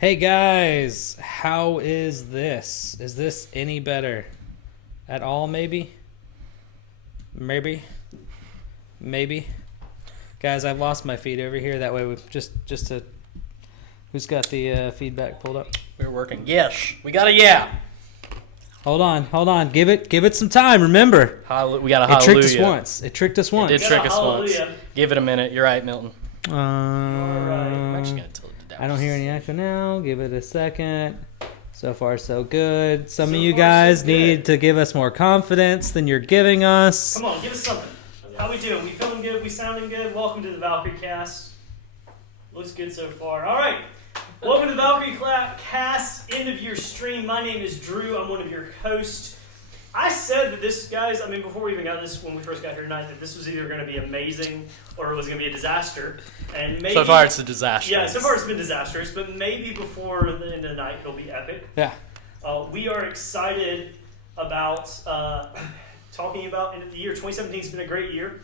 Hey guys, how is this? Is this any better? At all, maybe? Maybe? Guys, I've lost my feed over here. That way we just to... Who's got the feedback pulled up? We're working. Yes. We got a yeah. Hold on. Give it some time. Remember. We got a hallelujah. It tricked us once. It did trick us once. Give it a minute. You're right, Milton. I'm actually going to tilt it down. I don't hear any action now. Give it a second. So far, so good. Some of you guys need to give us more confidence than you're giving us. Come on, give us something. How we doing? We feeling good? We sounding good? Welcome to the Valkyrie Cast. Looks good so far. All right. Welcome to the Valkyrie Cast end of year stream. My name is Drew. I'm one of your hosts. I said that this, guys, before we even got this, when we first got here tonight, that this was either going to be amazing or it was going to be a disaster. And maybe, so far, it's a disaster. Yeah, so far it's been disastrous, but maybe before the end of the night, it'll be epic. Yeah. We are excited about talking about end of the year. 2017 has been a great year.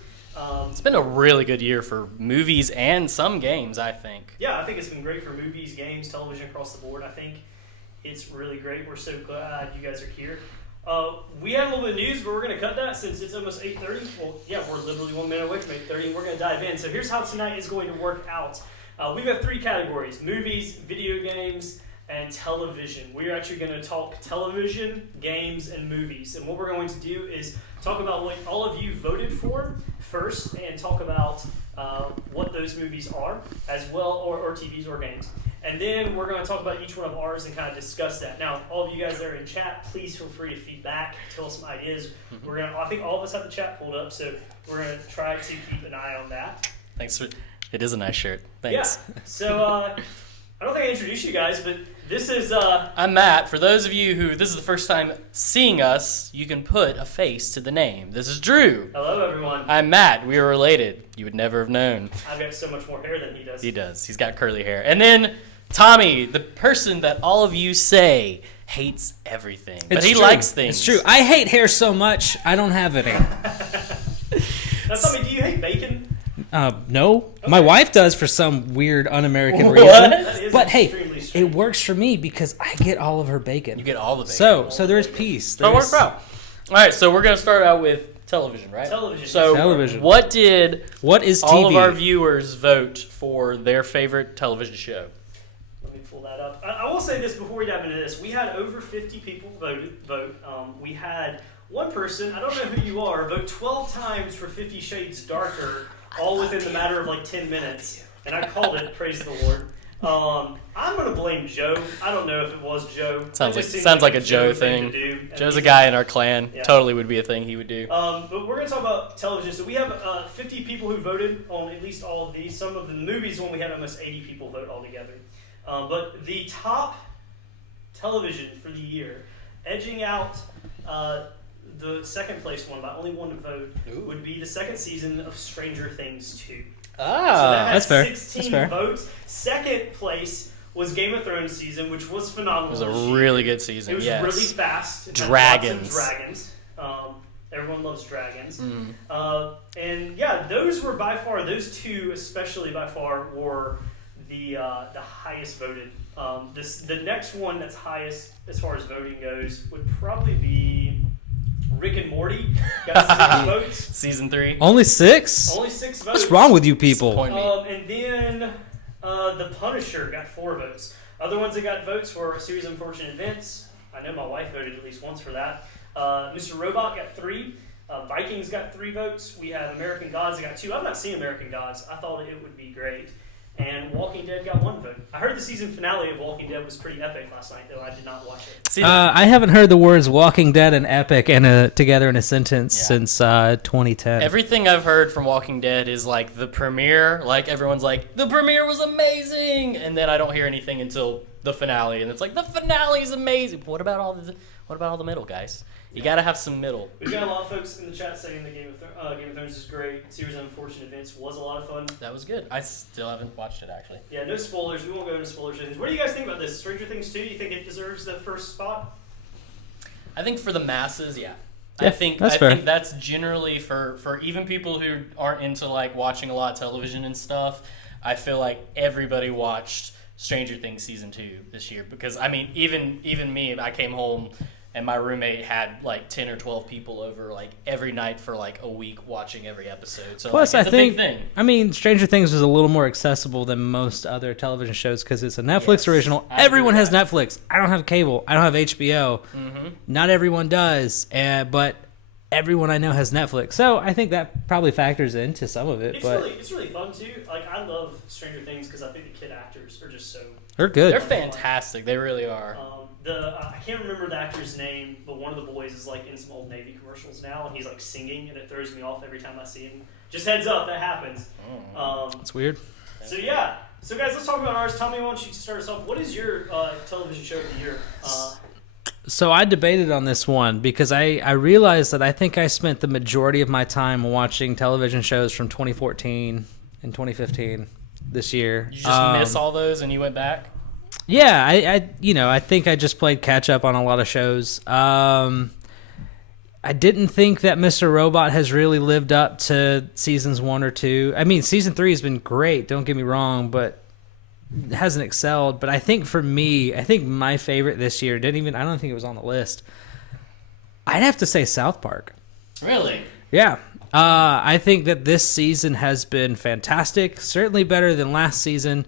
It's been a really good year for movies and some games, I think. Yeah, I think it's been great for movies, games, television across the board. I think it's really great. We're so glad you guys are here. We have a little bit of news, but we're going to cut that since it's almost 8:30. Well, yeah, we're literally 1 minute away from 8:30, and we're going to dive in. So here's how tonight is going to work out. We've got three categories: movies, video games, and television. We're actually going to talk television, games, and movies. And what we're going to do is talk about what all of you voted for first, and talk about what those movies are, as well, or TVs or games. And then we're going to talk about each one of ours and kind of discuss that. Now, all of you guys that are in chat, please feel free to feedback, tell us some ideas. I think all of us have the chat pulled up, so we're going to try to keep an eye on that. Thanks. It is a nice shirt. Thanks. Yeah. So I don't think I introduced you guys, but this is... I'm Matt. For those of you who this is the first time seeing us, you can put a face to the name. This is Drew. Hello, everyone. I'm Matt. We are related. You would never have known. I've got so much more hair than he does. He does. He's got curly hair. And then Tommy, the person that all of you say hates everything. But he likes things. It's true. I hate hair so much, I don't have any. Now, Tommy, do you hate bacon? No. Okay. My wife does for some weird un-American What? reason. But hey, it works for me because I get all of her bacon. You get all the bacon. So there's peace. So work out. All right, so we're going to start out with television, right? Television. So television. What is TV? All of our viewers vote for their favorite television show? Let me pull that up. I will say this before we dive into this. We had over 50 people vote. We had one person, I don't know who you are, vote 12 times for 50 Shades Darker, all within the matter of like 10 minutes. And I called it, praise the Lord. I'm going to blame Joe. I don't know if it was Joe. Sounds like a Joe thing. To do. Joe's a guy in our clan. Yeah. Totally would be a thing he would do. But we're going to talk about television. So we have 50 people who voted on at least all of these. Some of the movies when we had almost 80 people vote altogether. But the top television for the year, edging out the second place one by only one to vote, would be the second season of Stranger Things 2. So that had that's fair. 16 votes. Second place was Game of Thrones season, which was phenomenal. It was a really good season. It was really fast. It had Dragons. lots of dragons. Everyone loves dragons. Mm. And yeah, those were by far, those two especially by far were the highest voted. The next one that's highest as far as voting goes would probably be Rick and Morty. Got 6 votes. Season 3. Only 6? Only 6 votes. What's wrong with you people? And then The Punisher got 4 votes. Other ones that got votes were A Series of Unfortunate Events. I know my wife voted at least once for that. Mr. Robot got 3. Vikings got 3 votes. We have American Gods that got 2. I've not seen American Gods. I thought it would be great. And Walking Dead got 1 vote. I heard the season finale of Walking Dead was pretty epic last night, though I did not watch it. I haven't heard the words Walking Dead and epic together in a sentence since 2010. Everything I've heard from Walking Dead is like the premiere. Like everyone's like, the premiere was amazing, and then I don't hear anything until the finale, and it's like the finale is amazing. But what about all the middle, guys? You gotta have some middle. We've got a lot of folks in the chat saying that Game of Thrones is great. Series of Unfortunate Events was a lot of fun. That was good. I still haven't watched it, actually. Yeah, no spoilers. We won't go into spoilers. What do you guys think about this? Stranger Things 2, you think it deserves the first spot? I think for the masses, yeah. Yeah, I think that's generally for even people who aren't into like watching a lot of television and stuff. I feel like everybody watched Stranger Things season 2 this year, because I mean, even me, I came home and my roommate had like 10 or 12 people over like every night for like a week watching every episode. So Plus, like, it's I think, a big thing. I mean, Stranger Things was a little more accessible than most other television shows because it's a Netflix Yes, original. I Everyone agree has with that. Netflix. I don't have cable. I don't have HBO. Not everyone does, but everyone I know has Netflix. So I think that probably factors into some of it. But It's really fun too. Like I love Stranger Things because I think the kid actors are just so. they're good. They're fantastic. They really are. I can't remember the actor's name, but one of the boys is like in some old Navy commercials now, and he's like singing, and it throws me off every time I see him. Just heads up, that happens. It's weird. So yeah. So guys, let's talk about ours. Tommy, why don't you start us off? What is your television show of the year? So I debated on this one because I realized that I think I spent the majority of my time watching television shows from 2014 and 2015 this year. You just miss all those and you went back? Yeah, I think I just played catch up on a lot of shows. I didn't think that Mr. Robot has really lived up to seasons 1 or 2. I mean, season 3 has been great, don't get me wrong, but it hasn't excelled. But I think for me, my favorite this year I don't think it was on the list. I'd have to say South Park. Really? Yeah. I think that this season has been fantastic. Certainly better than last season.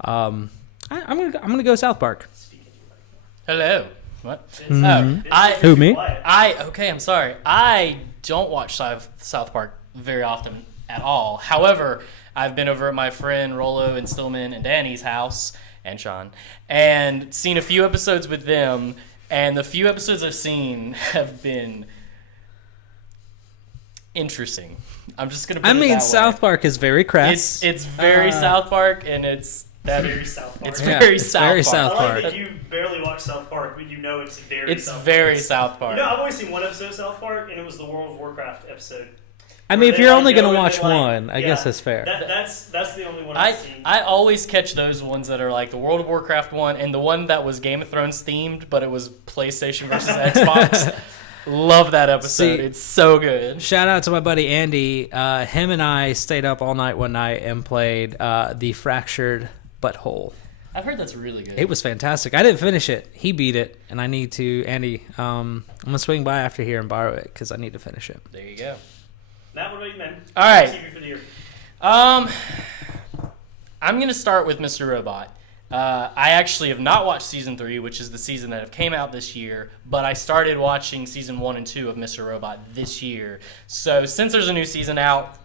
I'm gonna go South Park. Hello. What? Who, me? I'm sorry. I don't watch South Park very often at all. However, I've been over at my friend Rolo and Stillman and Danny's house, and Sean, and seen a few episodes with them, and the few episodes I've seen have been interesting. I'm just gonna put it that South way. Park is very crass. It's very South Park, and it's Very South Park. It's Yeah, very it's South very Park. South I like Park. that you barely watch South Park, but you know it's very It's South very Park. South Park. You know, I've only seen one episode of South Park, and it was the World of Warcraft episode. I mean, if Where you're they, only go gonna and watch they, one, I yeah, guess that's fair. That's the only one I've seen. I always catch those ones that are like the World of Warcraft one and the one that was Game of Thrones themed, but it was PlayStation versus Xbox. Love that episode. See, it's so good. Shout out to my buddy Andy. Him and I stayed up all night one night and played The Fractured Butthole. I've heard that's really good. It was fantastic. I didn't finish it. He beat it, and I need to. Andy, I'm gonna swing by after here and borrow it because I need to finish it. There you go. Matt, what about you, man? All right. TV for the year. I'm gonna start with Mr. Robot. I actually have not watched season 3, which is the season that have came out this year, but I started watching season 1 and 2 of Mr. Robot this year. So since there's a new season out,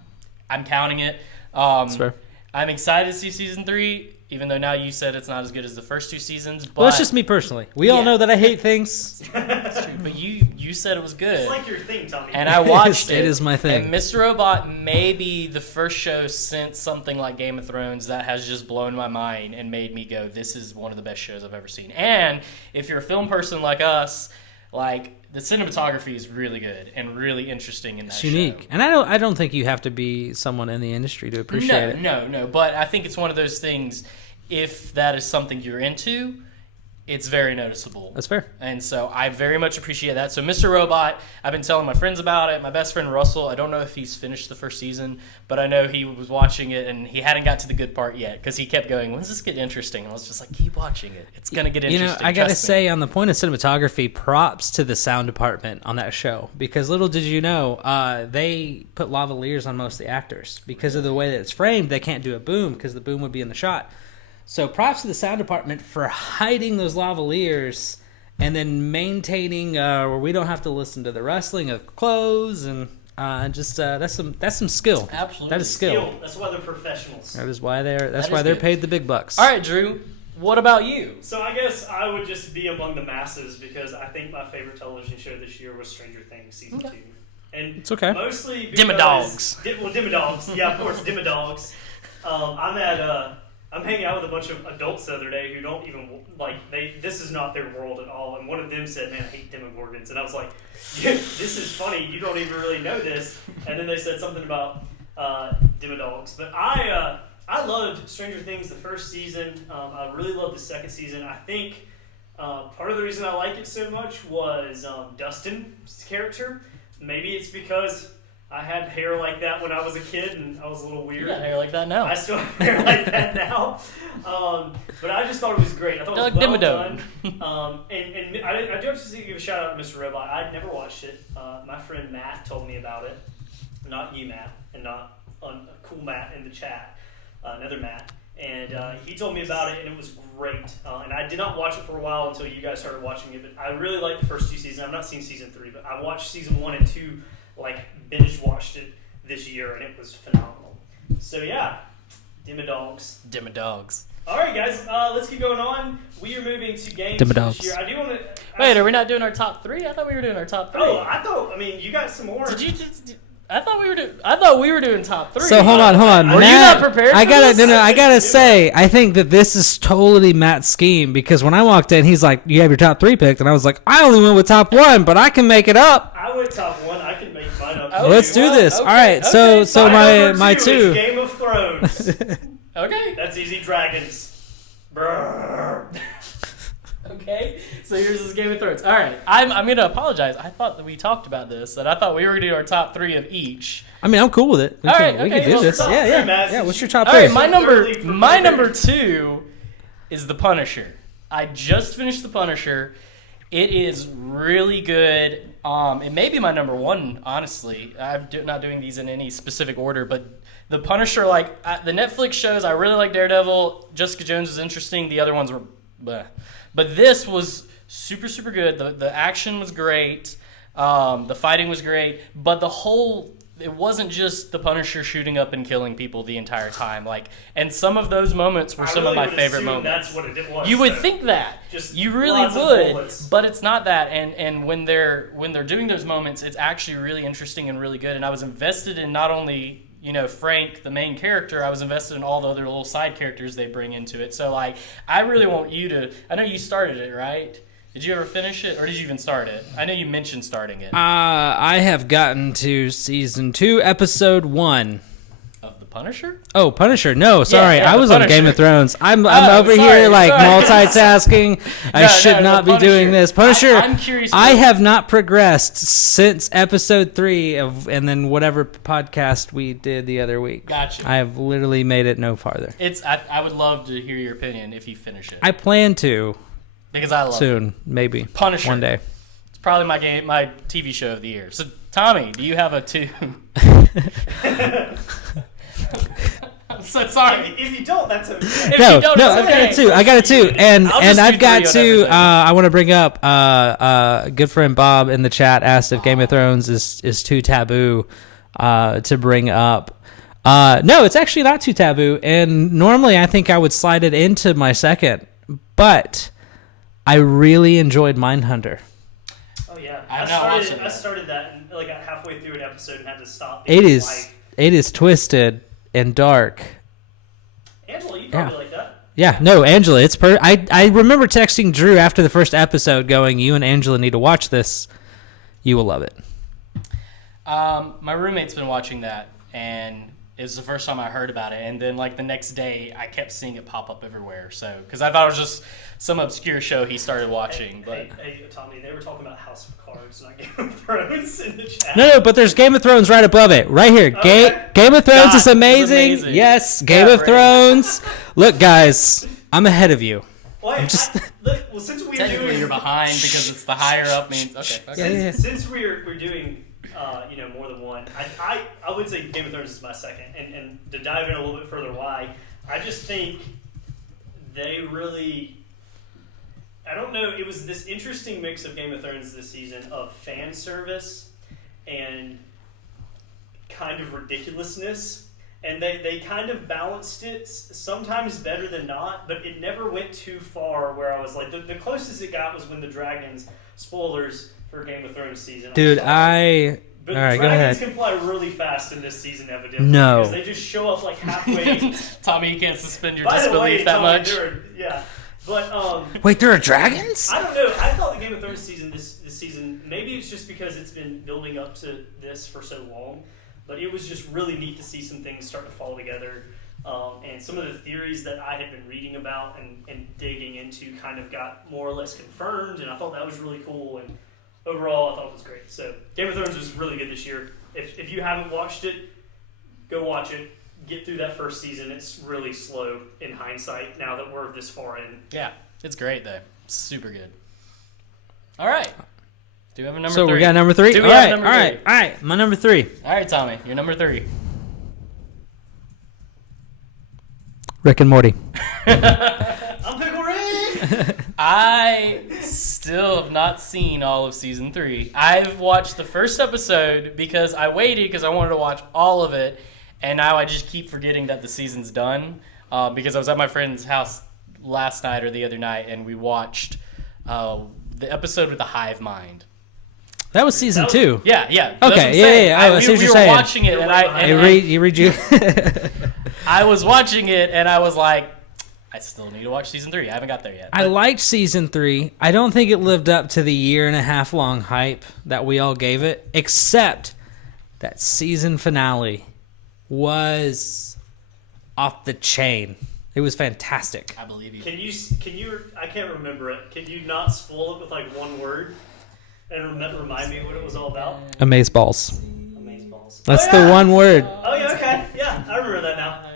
I'm counting it. That's fair. I'm excited to see season 3, even though now you said it's not as good as the first 2 seasons. But Well, that's just me personally. We all Yeah. know that I hate things. That's true. But you said it was good. It's like your thing, Tommy. And I watched it. It is my thing. And Mr. Robot may be the first show since something like Game of Thrones that has just blown my mind and made me go, this is one of the best shows I've ever seen. And if you're a film person like us, like the cinematography is really good and really interesting in that It's unique, show. and I don't think you have to be someone in the industry to appreciate it. No. But I think it's one of those things, if that is something you're into, it's very noticeable. That's fair. And so I very much appreciate that. So Mr. Robot, I've been telling my friends about it. My best friend Russell, I don't know if he's finished the first season, but I know he was watching it and he hadn't got to the good part yet because he kept going, when's this get interesting? And I was just like, keep watching it. It's going to get interesting. I gotta trust me. say, on the point of cinematography, props to the sound department on that show, because little did you know, they put lavaliers on most of the actors. Because of the way that it's framed, they can't do a boom because the boom would be in the shot. So props to the sound department for hiding those lavaliers and then maintaining where we don't have to listen to the rustling of clothes and that's some skill. Absolutely. That is skill. That's why they're professionals. That is why they're That is they're good. paid the big bucks. All right, Drew, what about you? So I guess I would just be among the masses because I think my favorite television show this year was Stranger Things season 2. And It's okay. Mostly because Dimmadogs. Dimmadogs. Yeah, of course, Dimmadogs. I'm hanging out with a bunch of adults the other day who don't even this is not their world at all. And one of them said, "Man, I hate Demogorgons," and I was like, yeah, "This is funny. You don't even really know this." And then they said something about Dimmadogs. But I loved Stranger Things the first season. I really loved the second season. I think part of the reason I like it so much was Dustin's character. Maybe it's because I had hair like that when I was a kid, and I was a little weird. You got hair like that now. I still have hair like that now. But I just thought it was great. I thought it was well done. And I do have to give a shout out to Mr. Robot. I'd never watched it. My friend Matt told me about it. Not you, Matt, and not a cool Matt in the chat. Another Matt. And he told me about it, and it was great. And I did not watch it for a while until you guys started watching it. But I really liked the first 2 seasons. I've not seen season 3, but I watched season 1 and 2, binge watched it this year, and it was phenomenal. So yeah, Dimma Dogs. Dimma Dogs. All right, guys, let's keep going on. We are moving to games Dimma this Dogs. year. I do want to. Wait, are we not doing our top 3? I thought we were doing our top 3. Oh, I mean, you got some more. Did you just? I thought we were doing top 3. So hold on. Were Matt, you not prepared? I gotta, for this? I gotta say, I think that this is totally Matt's scheme because when I walked in, he's like, "You have your top 3 picked," and I was like, "I only went with top 1, but I can make it up." I went top 1. I can make mine up. Oh, Let's do this. Okay, All right. okay. So Number my is 2. Game of Thrones. Okay. That's easy. Dragons. Brrr. Okay, so yours is Game of Thrones. All right, I'm going to apologize. I thought that we talked about this, and I thought we were going to do our top 3 of each. I mean, I'm cool with it. We All can right, do okay, this. well, Yeah. Matt, Yeah. What's your top All 3? right, my Thoroughly number 2 is The Punisher. I just finished The Punisher. It is really good. It may be my number 1, honestly. I'm not doing these in any specific order, but The Punisher, the Netflix shows, I really like Daredevil. Jessica Jones was interesting. The other ones were bleh. But this was super, super good. The action was great. The fighting was great. But it wasn't just the Punisher shooting up and killing people the entire time. And some of those moments were some of my favorite moments. That's what it was. You would think that. Just You really lots of would, bullets. but it's not that. And when they're doing those moments, it's actually really interesting and really good. And I was invested in not only Frank, the main character, I was invested in all the other little side characters they bring into it. So I really want you to. I know you started it, right? Did you ever finish it, or did you even start it? I know you mentioned starting it. I have gotten to season 2, episode 1. Of The Punisher? Oh, Punisher. No, sorry. yeah, I was The on Game of Punisher. Thrones. I'm Oh, over sorry, here sorry. multitasking. I should No, not The be doing Punisher. this. Punisher. I'm curious. I have not progressed since episode 3 and then whatever podcast we did the other week. Gotcha. I have literally made it no farther. I would love to hear your opinion if you finish it. I plan to Because I love it. soon, maybe. Punisher. One day. It's probably my TV show of the year. So, Tommy, do you have a 2? I'm so sorry. If you don't, that's okay. If No, you don't, no, it's I've got okay. it too. I got it too, and I'll just I've do got 3 on to. everything. I want to bring up. Good friend Bob in the chat asked if Game of Thrones is too taboo to bring up. No, it's actually not too taboo, and normally I think I would slide it into my second, but I really enjoyed Mindhunter. Oh yeah, I'm not watching I that. started that and got halfway through an episode and had to stop. It is. Life. It is twisted and dark. Angela, you probably like that. Yeah, no, Angela, it's I remember texting Drew after the first episode going, "You and Angela need to watch this. You will love it." My roommate's been watching that, and it was the first time I heard about it. And then, the next day, I kept seeing it pop up everywhere. So, because I thought it was just some obscure show he started watching. But Hey, Tommy, they were talking about House of Cards, not Game of Thrones in the chat. No, but there's Game of Thrones right above it, right here. Okay. Game of Thrones God, is amazing. it's amazing. Yes, Game Yeah, of right. Thrones. Look, guys, I'm ahead of you. Well, just- well, since we're technically, doing you're behind because it's the higher up means. Okay. Yeah. Since we're doing more than one, I would say Game of Thrones is my second, and to dive in a little bit further, why I just think they really. I don't know. It was this interesting mix of Game of Thrones this season of fan service and kind of ridiculousness. And they kind of balanced it, sometimes better than not, but it never went too far where I was like, the closest it got was when the dragons, spoilers for Game of Thrones season. I'm Dude, sorry. But all right, go dragons ahead. can fly really fast in this season, evidently. No. Because they just show up halfway. Tommy, you can't suspend your By the way, disbelief that Tommy, much. yeah. But, Wait, there are dragons? I don't know. I thought the Game of Thrones season this season, maybe it's just because it's been building up to this for so long, but it was just really neat to see some things start to fall together. And some of the theories that I had been reading about and digging into kind of got more or less confirmed, and I thought that was really cool. And overall, I thought it was great. So Game of Thrones was really good this year. If you haven't watched it, go watch it. Get through that first season. It's really slow in hindsight now that we're this far in. Yeah, it's great though. Super good. All right. Do we have a number So three? we got number 3? Do we all have right, number all three? right, all right. My number 3. All right, Tommy, you're number 3. Rick and Morty. I'm Pickle Rick! I still have not seen all of season 3. I've watched the first episode because I waited because I wanted to watch all of it, and now I just keep forgetting that the season's done because I was at my friend's house last night or the other night, and we watched the episode with the hive mind. That was season 2. Yeah. That's what I'm Okay, saying. yeah. I see what we you're were saying. watching it, You read you. I was watching it, and I was like, I still need to watch season 3. I haven't got there yet. I liked season 3. I don't think it lived up to the 1.5 year long hype that we all gave it, except that season finale was off the chain. It was fantastic. I believe you. Can you? I can't remember it. Can you not spoil it with like one word and remind me what it was all about? Amazeballs. Amazeballs. That's Oh, yeah. the one word. Oh yeah, okay, yeah, I remember that now.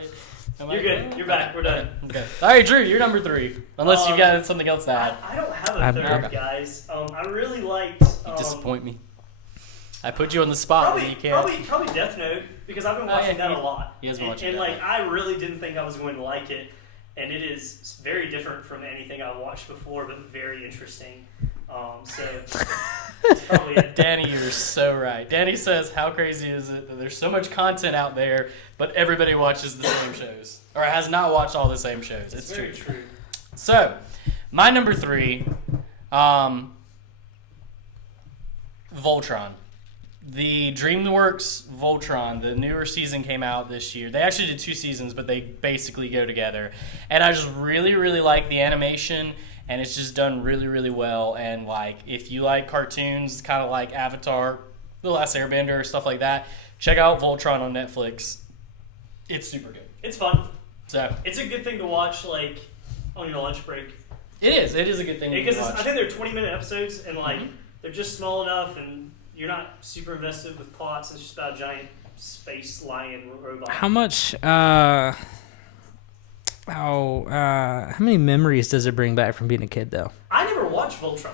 You're good. You're back. We're done. Okay. All right, Drew, you're number 3. Unless you've got something else to add. I don't have a I'm- third, I'm- guys. I really liked. You disappoint me. I put you on the spot. Probably, you can't. probably Death Note because I've been Oh, yeah, watching that he- a lot. he has been and, watching and Death like Note. I really didn't think I was going to like it, and it is very different from anything I watched before, but very interesting. So it's probably it. Danny, you're so right. Danny says, how crazy is it that there's so much content out there, but everybody watches the same shows? Or has not watched all the same shows. It's very true. true. So, my number 3, Voltron. The DreamWorks Voltron, the newer season came out this year. They actually did 2 seasons, but they basically go together. And I just really, really like the animation, and it's just done really, really well. And like, if you like cartoons, kind of like Avatar, The Last Airbender, stuff like that, check out Voltron on Netflix. It's super good. It's fun. So It's a good thing to watch like on your lunch break it is a good thing to because watch. I think they're 20-minute episodes and like they're just small enough and you're not super invested with plots. It's just about a giant space lion robot. How much? How many memories does it bring back from being a kid, though? I never watched Voltron.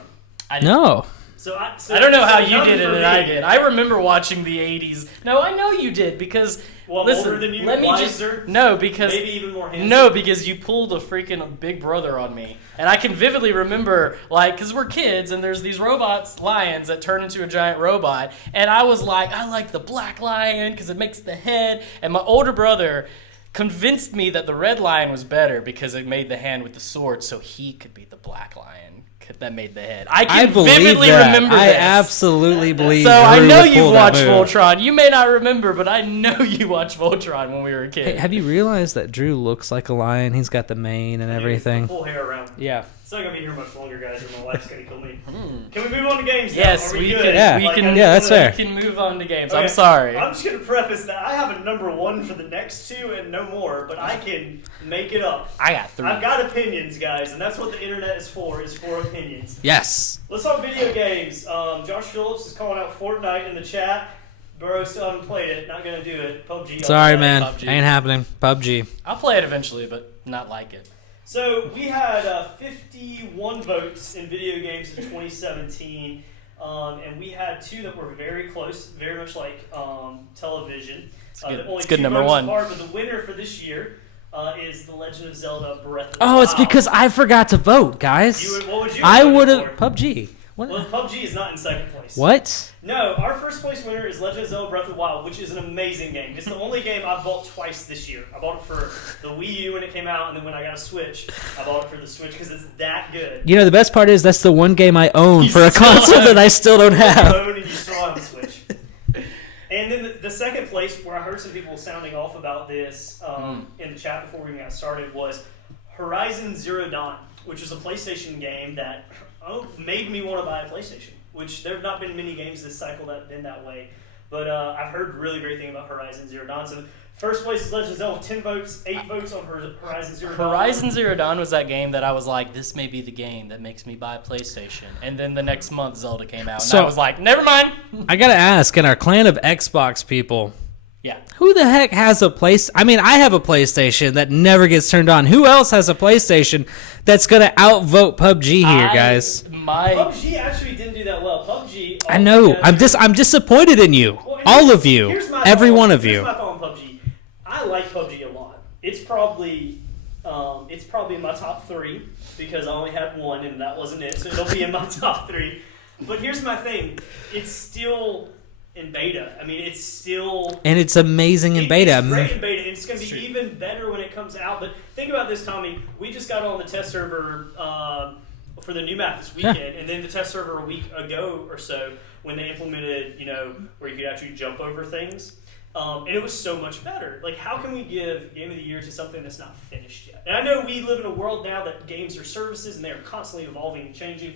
No. So I don't know how you nothing did it for and me. I did. I remember watching the 80s. No, I know you did because Well, listen, older than you, let me wiser, just no because maybe even more handsome. no because you pulled a freaking Big Brother on me, and I can vividly remember like because we're kids and there's these robots lions that turn into a giant robot, and I was like I like the black lion because it makes the head, and my older brother convinced me that the red lion was better because it made the hand with the sword, so he could be the black lion that made the head. I can believe vividly that. remember I this. absolutely believe. So I Drew know would you've pull that watched move. Voltron. You may not remember, but I know you watched Voltron when we were a kid. Hey, have you realized that Drew looks like a lion? He's got the mane and everything. Full hair around. Yeah. It's not gonna be here much longer, guys, or my wife's gonna kill me. Can we move on to games? Now? Yes, Are we good? can. Yeah. We Like, can. I just Yeah, that's wanna- fair. We can move on to games. Okay, I'm sorry. I'm just gonna preface that I have a number 1 for the next 2 and no more, but I can make it up. I got 3. I've got opinions, guys, and that's what the internet is for opinions. Yes. Let's talk video games. Josh Phillips is calling out Fortnite in the chat. Bro, still haven't played it. Not gonna do it. PUBG. all Sorry, day. man. PUBG. Ain't happening. PUBG. I'll play it eventually, but not like it. So we had 51 votes in video games in 2017, and we had 2 that were very close, very much like television. good. Only It's good 2 number votes 1. apart, but the winner for this year is The Legend of Zelda: Breath of the Oh, Wild. it's because I forgot to vote, guys. What would you I have would voted have for? PUBG. What? Well, PUBG is not in second place. What? No, our first place winner is Legend of Zelda: Breath of the Wild, which is an amazing game. It's the only game I've bought twice this year. I bought it for the Wii U when it came out, and then when I got a Switch, I bought it for the Switch because it's that good. You know, the best part is that's the one game I own You for a still console have- that I still don't have. Phone and you still have a Switch. And then the second place, where I heard some people sounding off about this in the chat before we even got started, was Horizon Zero Dawn, which is a PlayStation game that made me want to buy a PlayStation. Which there have not been many games this cycle that have been that way. But I've heard really great thing about Horizon Zero Dawn. So first place is Legend of Zelda, 10 votes, 8 votes on Horizon Zero Dawn. Horizon Zero Dawn was that game that I was like, this may be the game that makes me buy a PlayStation. And then the next month Zelda came out, and So- I was like, never mind. I gotta ask, in our clan of Xbox people, Yeah. who the heck has a place? I mean, I have a PlayStation that never gets turned on. Who else has a PlayStation that's gonna outvote PUBG here, guys? PUBG actually didn't do that well. PUBG. I know. I'm disappointed in you, Well, all of you, here's my every thought- one of here's you. my thought on PUBG. I like PUBG a lot. It's probably in my top 3 because I only had one and that wasn't it, so it'll be in my top 3. But here's my thing: it's still in beta. I mean, it's still. And it's amazing in beta. It's great in beta, and it's going to be even better when it comes out. But think about this, Tommy. We just got on the test server for the new map this weekend, and then the test server a week ago or so when they implemented, where you could actually jump over things. And it was so much better. Like, how can we give Game of the Year to something that's not finished yet? And I know we live in a world now that games are services, and they are constantly evolving and changing.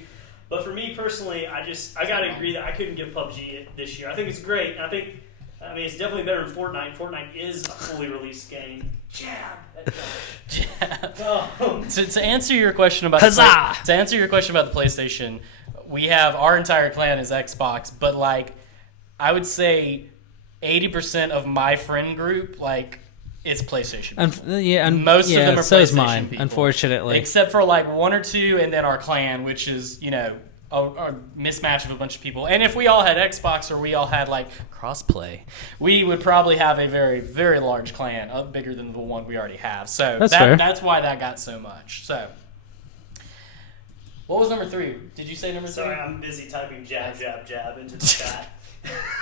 But for me personally, I gotta agree that I couldn't give PUBG this year. I think it's great. And I mean, it's definitely better than Fortnite. Fortnite is a fully released game. Jab. To answer your question about Huzzah! to answer your question about the PlayStation, we have our entire clan is Xbox, but like I would say 80% of my friend group it's PlayStation. Most of them are so is PlayStation mine, people. unfortunately. Except for like 1 or 2, and then our clan, which is a mismatch of a bunch of people. And if we all had Xbox or we all had like crossplay, we would probably have a very, very large clan, bigger than the one we already have. So fair. That's why that got so much. So, what was number 3? Did you say number 3? Sorry, I'm busy typing jab into the chat.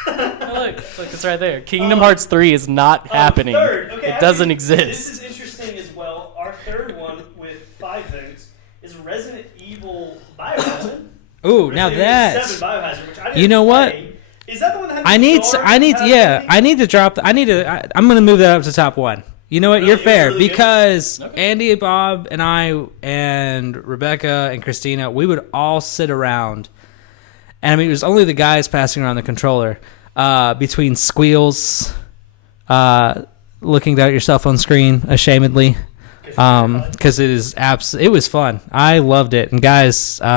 look, it's right there. Kingdom Hearts 3 is not happening. Third. Okay, it doesn't exist. exist. This is interesting as well. Our third one with 5 votes is Resident Evil Biohazard. Ooh, now Resident Evil that's 7 Biohazard, which I didn't You know what? play. Is that the one that had I need to drop. I'm gonna move that up to top 1. You know what? Really? You're fair Really good? because Okay. Andy, Bob, and I, and Rebecca and Christina, we would all sit around, and I mean it was only the guys passing around the controller between squeals, looking down at your cell phone screen ashamedly, because it was fun. I loved it, and guys, we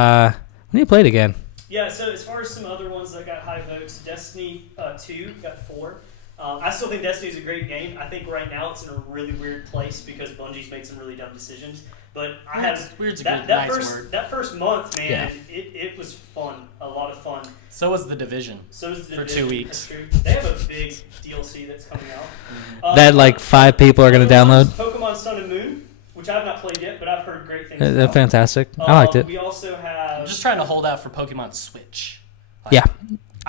need to play it again. Yeah, so as far as some other ones that got high votes, Destiny 2 got 4. I still think Destiny is a great game. I think right now it's in a really weird place because Bungie's made some really dumb decisions. But I had Weird's a that, good, that nice first word. that first month, man. Yeah. It was fun, a lot of fun. So was The Division. So is the For Division. 2 weeks. That's true. They have a big DLC that's coming out. That like 5 people are gonna download. Pokemon Sun and Moon, which I've not played yet, but I've heard great things. They're about. fantastic. I liked it. We also have. I'm just trying to hold out for Pokemon Switch. Yeah.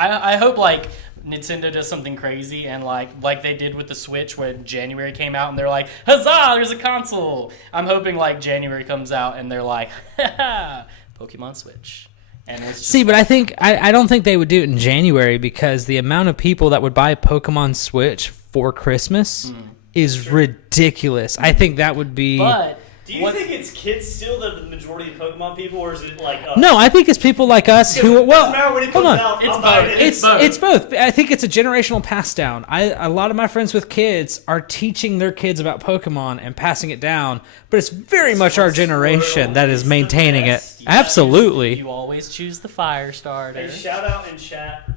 I hope like Nintendo does something crazy and like they did with the Switch when January came out and they're like, huzzah, there's a console. I'm hoping like January comes out and they're like, ha Pokemon Switch. And it's just But I don't think they would do it in January because the amount of people that would buy Pokemon Switch for Christmas is ridiculous. I think that would be. But Do you think it's kids still the majority of Pokemon people, or is it like us? No, I think it's people like us who. Doesn't Well, matter when it hold comes on. out, It's I'm buying both. it. It's both. I think it's a generational pass down. A lot of my friends with kids are teaching their kids about Pokemon and passing it down, but it's very much our generation that is maintaining it. best. Yeah. Absolutely. you always choose the fire starter. Hey, shout out in chat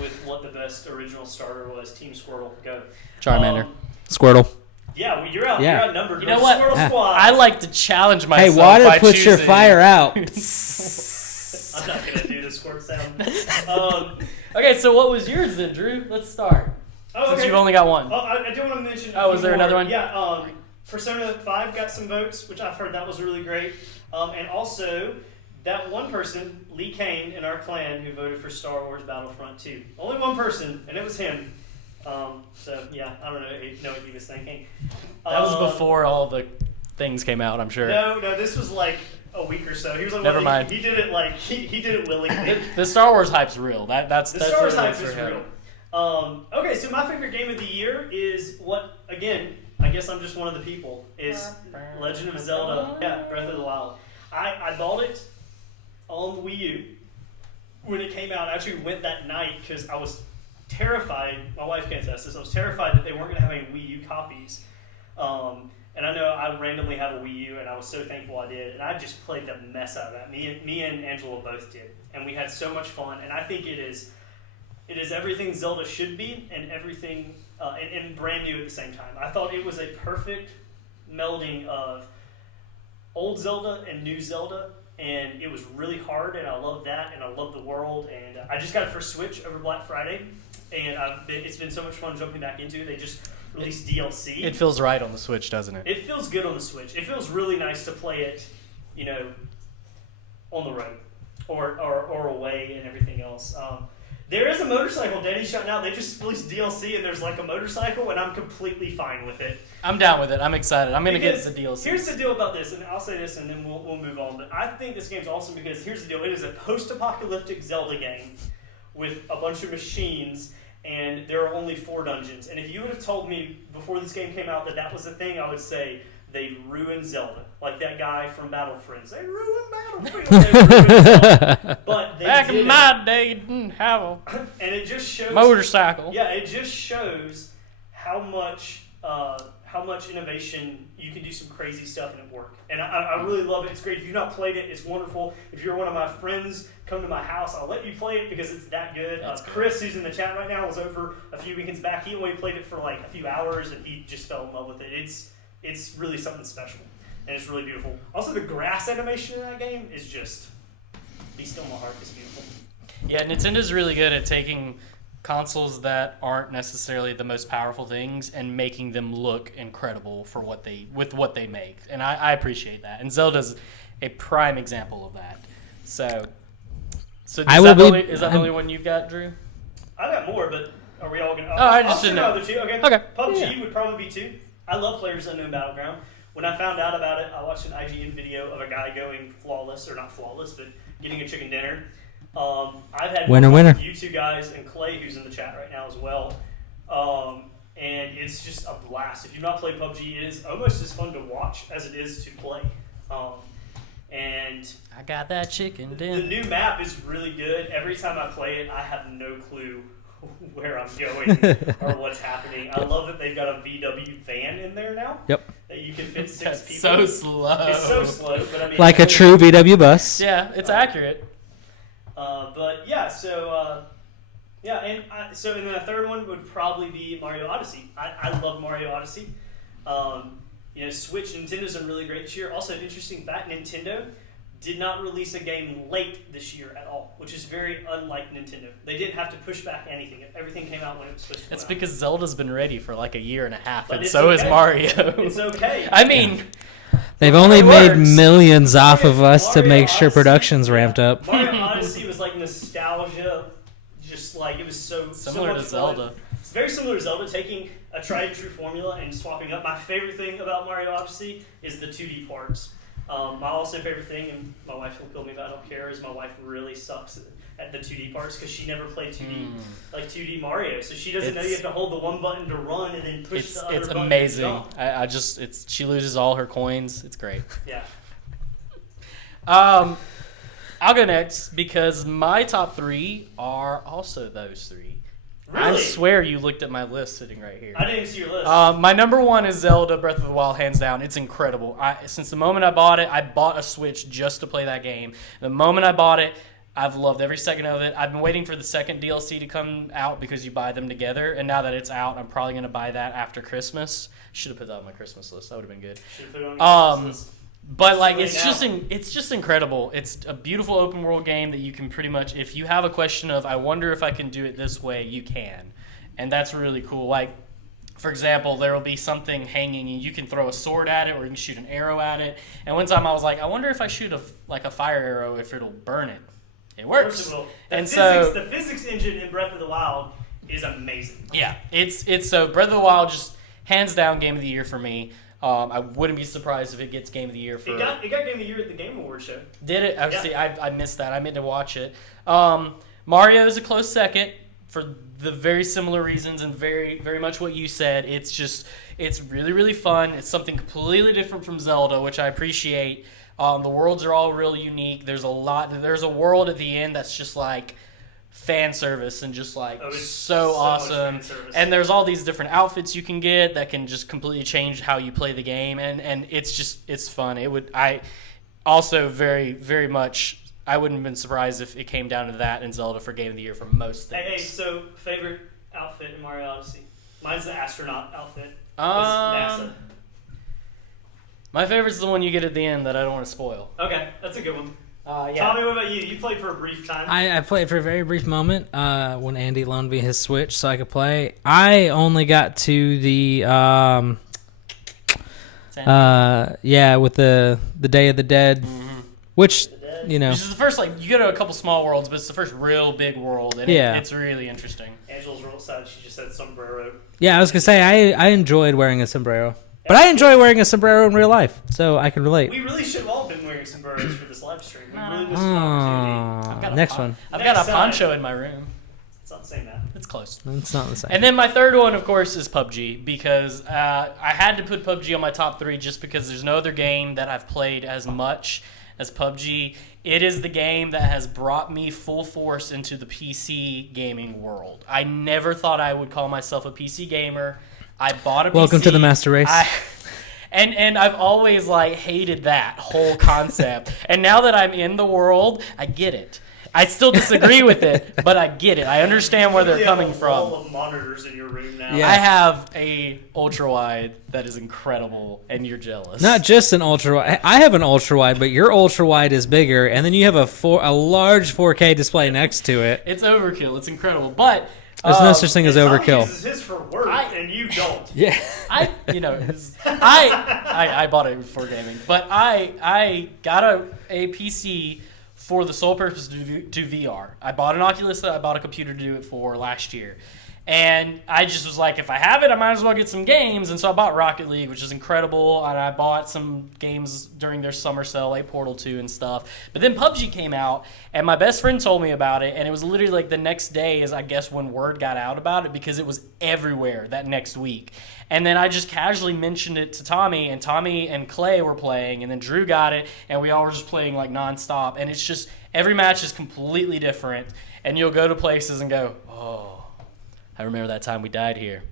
with what the best original starter was. Team Squirtle, go. Charmander. Squirtle. Yeah, well, you're out. Yeah. You're outnumbered. You know Go what? Squirtle Yeah. Squad. I like to challenge Hey, myself. water by puts your choosing- fire out. I'm not gonna do the squirt sound. Okay, so what was yours then, Drew? Let's start. Oh, Since okay. you've only got one. Oh, I do want to mention. Oh, a is few there another more. one? Yeah. Persona 5 got some votes, which I've heard that was really great. And also, that one person, Lee Kane, in our clan, who voted for Star Wars Battlefront 2. Only one person, and it was him. So yeah, I don't know what he was thinking. That was before all the things came out, I'm sure. No, this was like a week or so. He was like, Never mind. He did it like he did it willingly. The Star Wars hype's real. That's The Star Wars really hype is real. Okay, so my favorite game of the year is what? Again, I guess I'm just one of the people. Is Legend of Zelda? Yeah, Breath of the Wild. I bought it on the Wii U when it came out. I actually went that night because I was terrified. My wife can't attest this. I was terrified that they weren't going to have any Wii U copies. And I know I randomly have a Wii U, and I was so thankful I did. And I just played the mess out of that. Me and Angela both did, and we had so much fun. And I think it is everything Zelda should be, and everything and brand new at the same time. I thought it was a perfect melding of old Zelda and new Zelda, and it was really hard, and I love that, and I love the world. And I just got it for Switch over Black Friday, and it's been so much fun jumping back into it. They just released DLC. It feels right on the Switch, doesn't it? It feels good on the Switch. It feels really nice to play it, on the road or away and everything else. There is a motorcycle Danny's shot now. They just released DLC, and there's like a motorcycle, and I'm completely fine with it. I'm down with it. I'm excited. I'm going to get the DLC. Here's the deal about this, and I'll say this, and then we'll move on. But I think this game's awesome because here's the deal. It is a post-apocalyptic Zelda game with a bunch of machines, and there are only 4 dungeons. And if you would have told me before this game came out that was the thing, I would say they ruined Zelda. Like that guy from Battle Friends. They ruined Battlefield. They ruined Zelda. But they Back in didn't. my day, you didn't have a And it just shows motorcycle. Yeah, it just shows how much innovation you can do, some crazy stuff and it work. And I really love it. It's great. If you've not played it, it's wonderful. If you're one of my friends, come to my house. I'll let you play it because it's that good. Chris, who's in the chat right now, was over a few weekends back. He only played it for like a few hours, and he just fell in love with it. It's really something special, and it's really beautiful. Also, the grass animation in that game is just be still my heart. It's beautiful. Yeah, Nintendo's really good at taking consoles that aren't necessarily the most powerful things and making them look incredible for what they make, and I appreciate that. And Zelda's a prime example of that. So is that the only one you've got, Drew? I got more, but are we all gonna? I just didn't know. Other two. Okay. PUBG would probably be 2. I love PlayerUnknown's Battleground. When I found out about it, I watched an IGN video of a guy going flawless, or not flawless, but getting a chicken dinner. I've had winner. You two guys and Clay, who's in the chat right now as well. And it's just a blast. If you've not played PUBG, it is almost as fun to watch as it is to play. And I got that chicken dinner. The new map is really good. Every time I play it, I have no clue where I'm going or what's happening. I love that they've got a VW van in there now. Yep. That you can fit 6 That's people. so slow. It's so slow, but I mean, like a true VW bus. Yeah, it's accurate. But yeah, so and then the third one would probably be Mario Odyssey. I love Mario Odyssey. Switch, Nintendo's done really great this year. Also, an interesting fact: Nintendo did not release a game late this year at all, which is very unlike Nintendo. They didn't have to push back anything. Everything came out when it was supposed to. It's because Zelda's been ready for like a year and a half, but and so is Mario. It's okay. I mean, they've only made millions off of us to make sure production's ramped up. Mario Odyssey was like nostalgia, just like it was so similar to Zelda. It's very similar to Zelda, taking a tried and true formula and swapping up. My favorite thing about Mario Odyssey is the 2D parts. My also favorite thing, and my wife will kill me, but I don't care, is my wife really sucks at the 2D parts because she never played 2D Mario, so she doesn't know you have to hold the one button to run and then push the other button. It's amazing. She loses all her coins. It's great. Yeah. I'll go next because my top 3 are also those 3. Really? I swear you looked at my list sitting right here. I didn't even see your list. My number 1 is Zelda Breath of the Wild, hands down. It's incredible. Since the moment I bought it, I bought a Switch just to play that game. The moment I bought it, I've loved every second of it. I've been waiting for the second DLC to come out because you buy them together. And now that it's out, I'm probably going to buy that after Christmas. Should have put that on my Christmas list. That would have been good. Should have put it on your Christmas list. But like it's just incredible. It's a beautiful open world game that you can pretty much, if you have a question of I wonder if I can do it this way, you can. And that's really cool. Like, for example, there will be something hanging and you can throw a sword at it or you can shoot an arrow at it. And one time I was like, I wonder if I shoot a fire arrow if it'll burn it. It works. The physics engine in Breath of the Wild is amazing. Yeah, it's so Breath of the Wild just hands down game of the year for me. I wouldn't be surprised if it gets Game of the Year for... It got Game of the Year at the Game Awards show. Did it? See, I missed that. I meant to watch it. Mario is a close second for the very similar reasons and very, very much what you said. It's really, really fun. It's something completely different from Zelda, which I appreciate. The worlds are all really unique. There's a world at the end that's just like fan service and just like Oh, it's so so much awesome. fan service. And there's all these different outfits you can get that can just completely change how you play the game, and it's fun. I also very, very much, I wouldn't have been surprised if it came down to that and Zelda for Game of the Year for most things. Hey, so favorite outfit in Mario Odyssey? Mine's the astronaut outfit. It's Um, NASA. My favorite's the one you get at the end that I don't want to spoil. Okay, that's a good one. Yeah. Tommy, what about you? You played for a brief time. I played for a very brief moment when Andy loaned me his Switch so I could play. I only got to the with the Day of the Dead, which you know. This is the first, like, you go to a couple small worlds, but it's the first real big world, and it's really interesting. Angela's real sad. She just said sombrero. Yeah, I was gonna say I enjoyed wearing a sombrero, but I enjoy wearing a sombrero in real life, so I can relate. We really should have all been wearing sombreros for this live stream. We really missed an opportunity. Next one. I've Next got a time. poncho in my room. It's not saying that. It's close. It's not the same. And then my third one, of course, is PUBG, because I had to put PUBG on my top 3 just because there's no other game that I've played as much as PUBG. It is the game that has brought me full force into the PC gaming world. I never thought I would call myself a PC gamer. I bought a PC. Welcome to the master race. And I've always like hated that whole concept. And now that I'm in the world, I get it. I still disagree with it, but I get it. I understand where they're coming from. Wall of monitors in your room now. Yeah. I have a ultra wide that is incredible, and you're jealous. Not just an ultra wide. I have an ultra wide, but your ultra wide is bigger, and then you have a large 4K display next to it. It's overkill. It's incredible, but There's no such thing as Tommy overkill. uses his for work, and you don't. Yeah. I bought it for gaming, but I got a PC for the sole purpose to do VR. I bought an Oculus that I bought a computer to do it for last year. And I just was like, if I have it, I might as well get some games. And so I bought Rocket League, which is incredible. And I bought some games during their summer sale, like Portal 2 and stuff. But then PUBG came out, and my best friend told me about it. And it was literally like the next day is, I guess, when word got out about it, because it was everywhere that next week. And then I just casually mentioned it to Tommy, and Tommy and Clay were playing. And then Drew got it, and we all were just playing like nonstop. And it's just, every match is completely different. And you'll go to places and go, oh, I remember that time we died here.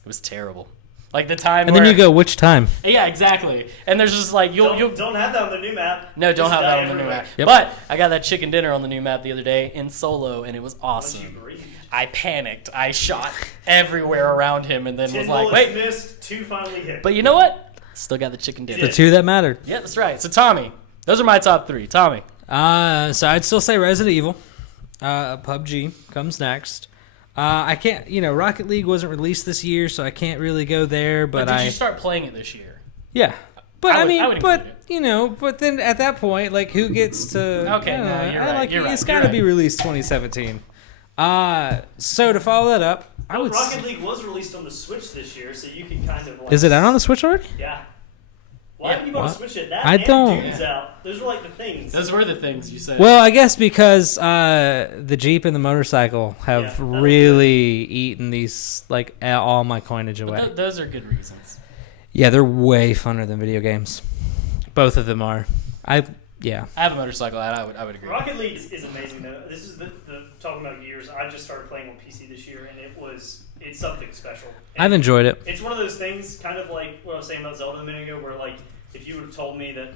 It was terrible. Like the time And then you go, which time? Yeah, exactly. And there's just like, you'll Don't have that on the new map. No, don't Just have die that on the new everywhere. map. Yep. But I got that chicken dinner on the new map the other day in solo, and it was Once awesome. you breathe. I panicked. I shot everywhere around him, and then 10 was like, bullets wait. missed, 2 finally hit. But you know what? Still got the chicken dinner. The two that mattered. Yeah, that's right. So Tommy, those are my top 3. Tommy. So I'd still say Resident Evil. PUBG comes next. I can't, Rocket League wasn't released this year, so I can't really go there. But did you start playing it this year? Yeah. But I would include it. But then at that point, like, who gets to? Okay, no, you're right, Like, you're right, it's you're got to right. be released 2017. So to follow that up, I would. Rocket League was released on the Switch this year, so you can kind of like. Is it out on the Switch already? Yeah. Why Yeah. haven't you bought a What? Switch yet? That I and don't- Dude's out. Those were like the things. Those were the things you said. Well, I guess because the Jeep and the motorcycle have Yeah, that'll be really eaten these all my coinage away. But those are good reasons. Yeah, they're way funner than video games. Both of them are. Yeah. I have a motorcycle, and I would agree. Rocket League is amazing though. This is the talking about years. I just started playing on PC this year, and it's something special. And I've enjoyed it. It's one of those things, kind of like what I was saying about Zelda a minute ago, where like if you would have told me that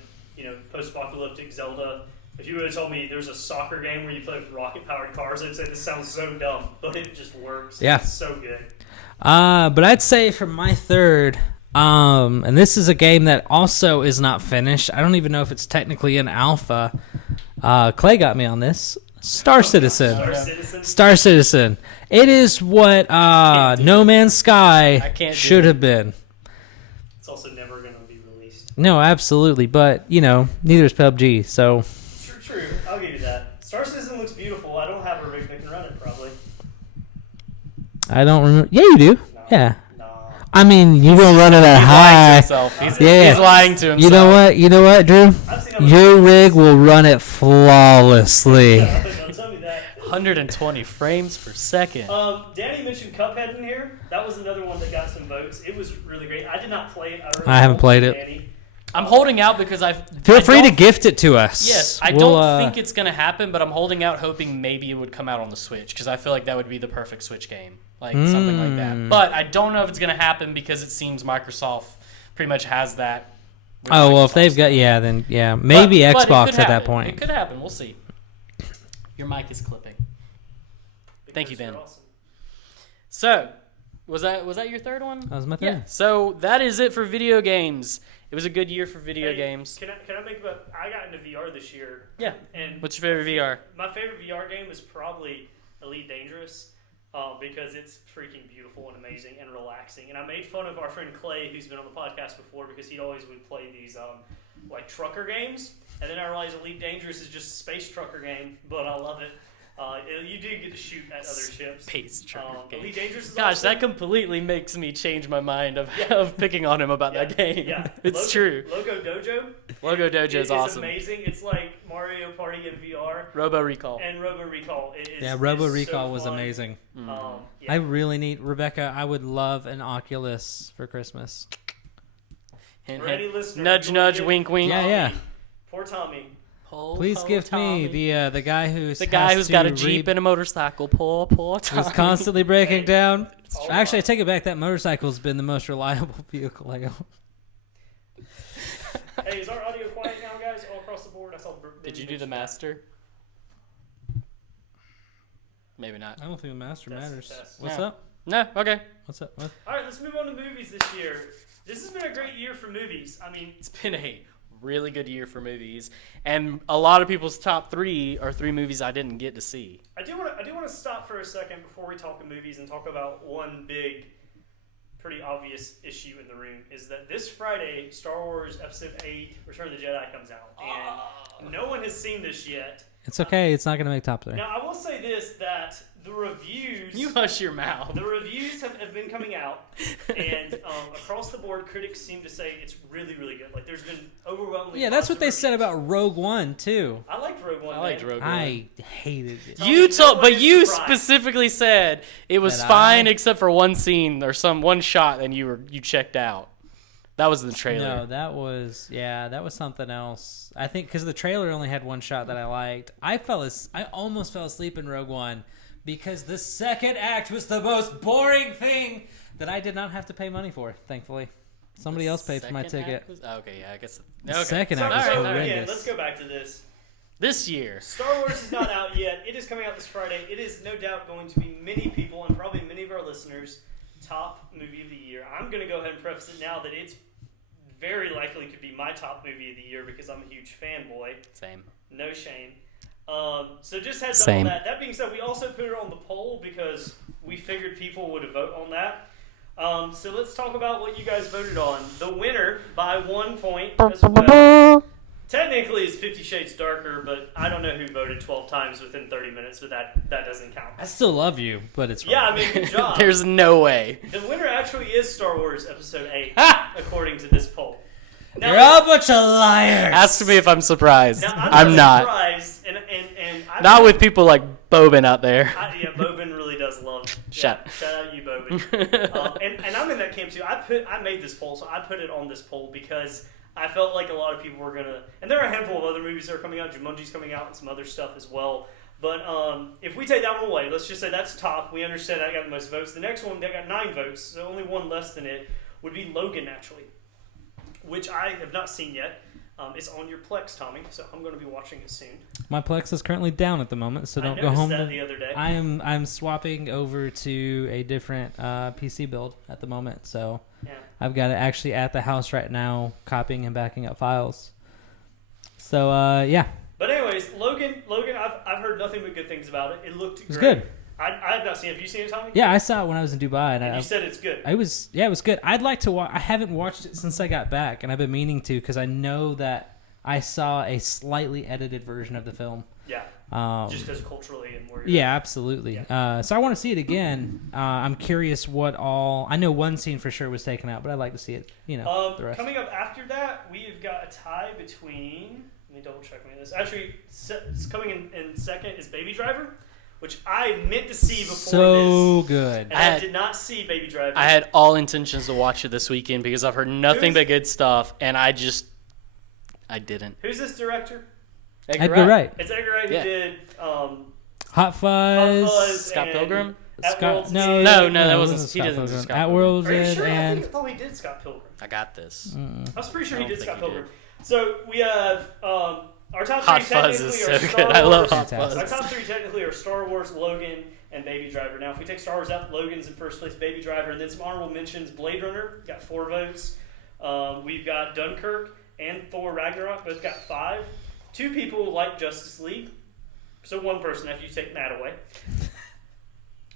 post-apocalyptic Zelda, if you would have told me there's a soccer game where you play with rocket-powered cars, I'd say this sounds so dumb, but it just works. Yeah. It's so good. But I'd say for my third, and this is a game that also is not finished. I don't even know if it's technically in alpha. Clay got me on this. Star Citizen. Star Citizen. Star Citizen. It is what No Man's I Sky can't do should it. have been. It's also never going to be released. No, absolutely. But, neither is PUBG. So, True. I'll give you that. Star Citizen looks beautiful. I don't have a rig that can run it, probably. I don't remember. Yeah, you do. No. Yeah. No. I mean, you don't run it at He's lying to high. himself. Yeah. He's lying to himself. You know what, Drew? I've seen other Your rig will run it flawlessly. Don't tell me that. 120 frames per second. Danny mentioned Cuphead in here. That was another one that got some votes. It was really great. I did not play it. I haven't played it. Danny. I'm holding out because Feel free to gift it to us. Yes, I don't think it's going to happen, but I'm holding out hoping maybe it would come out on the Switch because I feel like that would be the perfect Switch game, like something like that. But I don't know if it's going to happen because it seems Microsoft pretty much has that. Oh, well, if they've got, then maybe but Xbox it could at that happen. point. It could happen. We'll see. Your mic is clipping. Thank you, Ben. You're awesome. So, was that your third one? That was my third. Yeah. So that is it for video games. It was a good year for video Hey, games. Can I make about? I got into VR this year. Yeah. And What's your favorite VR? my favorite VR game is probably Elite Dangerous. Because it's freaking beautiful and amazing and relaxing. And I made fun of our friend Clay, who's been on the podcast before, because he always would play these like trucker games. And then I realized Elite Dangerous is just a space trucker game, but I love it. You do get to shoot at other ships. Space trucker game. Elite Dangerous is Gosh, awesome. that completely makes me change my mind of picking on him about that game. Yeah, It's true. Logo Dojo. Logo Dojo is awesome. It's amazing. It's like Mario Party in VR. Robo Recall. And Robo Recall. Robo is Recall so was fun. amazing. Yeah. I really need Rebecca. I would love an Oculus for Christmas. Hint, For any hint. listener, Nudge, you wanna nudge, give wink, wink. Yeah. Poor Tommy. Please gift me the guy who's the guy who's got a Jeep and a motorcycle. Poor Tommy. who's constantly breaking down. all Actually, I right. take it back. That motorcycle's been the most reliable vehicle I own. Hey, is our audio quiet now, guys? All across the board? I saw. Did you do the master? Maybe not. I don't think the master Test, matters. test. What's No. up? No. Okay. What's up? What? All right, let's move on to movies this year. This has been a great year for movies. I mean, It's been a really good year for movies, and a lot of people's top 3 are 3 movies I didn't get to see. I do want to stop for a second before we talk movies and talk about one big, pretty obvious issue in the room. Is that this Friday, Star Wars Episode 8: Return of the Jedi comes out, and no one has seen this yet. It's okay. It's not going to make top 3. Now, I will say this: that the reviews. You hush your mouth. The reviews have been coming out, and across the board, critics seem to say it's really, really good. Like, there's been overwhelmingly. Yeah, that's what they positive said reviews. about Rogue One too. I liked Rogue One. I liked man. Rogue One. I hated it. You No told, one but is you surprised. specifically said it was That fine I- except for one scene or one shot, and you checked out. That was in the trailer. No, that was something else. I think because the trailer only had one shot that I liked. I almost fell asleep in Rogue One because the second act was the most boring thing that I did not have to pay money for. Thankfully, somebody else paid for my Second ticket. act was- okay, yeah, I guess. The Okay. second So, act was so horrendous. again, let's go back to this. This year, Star Wars is not out yet. It is coming out this Friday. It is no doubt going to be many people and probably many of our listeners' top movie of the year. I'm going to go ahead and preface it now that it's very likely could be my top movie of the year because I'm a huge fanboy. same. No shame. So just heads up Same. on that. That being said, we also put it on the poll because we figured people would vote on that. So let's talk about what you guys voted on. The winner by 1 point as well. Technically, it's 50 Shades Darker, but I don't know who voted 12 times within 30 minutes, but that doesn't count. I still love you, but it's Yeah, wrong. I mean, good job. There's no way. The winner actually is Star Wars Episode 8, according to this poll. Now, You're all a bunch of liars. Ask me if I'm surprised. now, I'm not. surprised, and I Not with people like Bobin out there. Yeah, Bobin really does love. Shut. Shout out you, Bobin. And I'm in that camp too. I made this poll, so I put it on this poll because I felt like a lot of people were gonna. And there are a handful of other movies that are coming out. Jumanji's coming out, and some other stuff as well. But if we take that one away, let's just say that's top. We understand that got the most votes. The next one that got 9 votes, so only one less than it, would be Logan actually, which I have not seen yet. It's on your Plex, Tommy, so I'm going to be watching it soon. My Plex is currently down at the moment, so I don't go noticed home. that the other day. I'm swapping over to a different PC build at the moment, so Yeah. I've got it actually at the house right now, copying and backing up files. So yeah, But anyways, Logan, I've heard nothing but good things about it. It looked it was great. good. I have not seen it. Have you seen it, Tommy? Yeah, I saw it when I was in Dubai, and And I you said it's good. it was good. I'd like to watch. I haven't watched it since I got back, and I've been meaning to because I know that I saw a slightly edited version of the film. Yeah. Just because culturally and where you're Yeah, absolutely. So I want to see it again. I'm curious what all. I know one scene for sure was taken out, but I'd like to see it. You know, the rest. Coming up after that, we've got a tie between. Let me double check this. Actually, it's coming in second is Baby Driver, which I meant to see before So this. good. And I did not see Baby Driver. I had all intentions to watch it this weekend because I've heard nothing Who's- but good stuff, and I just I didn't. Who's this director? Edgar Wright. It's Edgar Wright who Yeah. did Hot Fuzz. Hot Fuzz Scott and Pilgrim? At-World's No, End. that it wasn't- he Scott doesn't do Pilgrim. Scott At Pilgrim. World's Are you End sure? I and thought he did Scott Pilgrim. I got this. I was pretty sure I he don't did think Scott he Pilgrim. So we have our top Hot three Fuzz technically is are so Star good. I love Wars. Hot Fantastic. Fuzz. Our top three technically are Star Wars, Logan, and Baby Driver. Now, if we take Star Wars out, Logan's in first place, Baby Driver, and then some honorable mentions. Blade Runner got 4 votes. We've got Dunkirk and Thor Ragnarok both got 5. 2 people like Justice League, so 1 person after you take Matt away.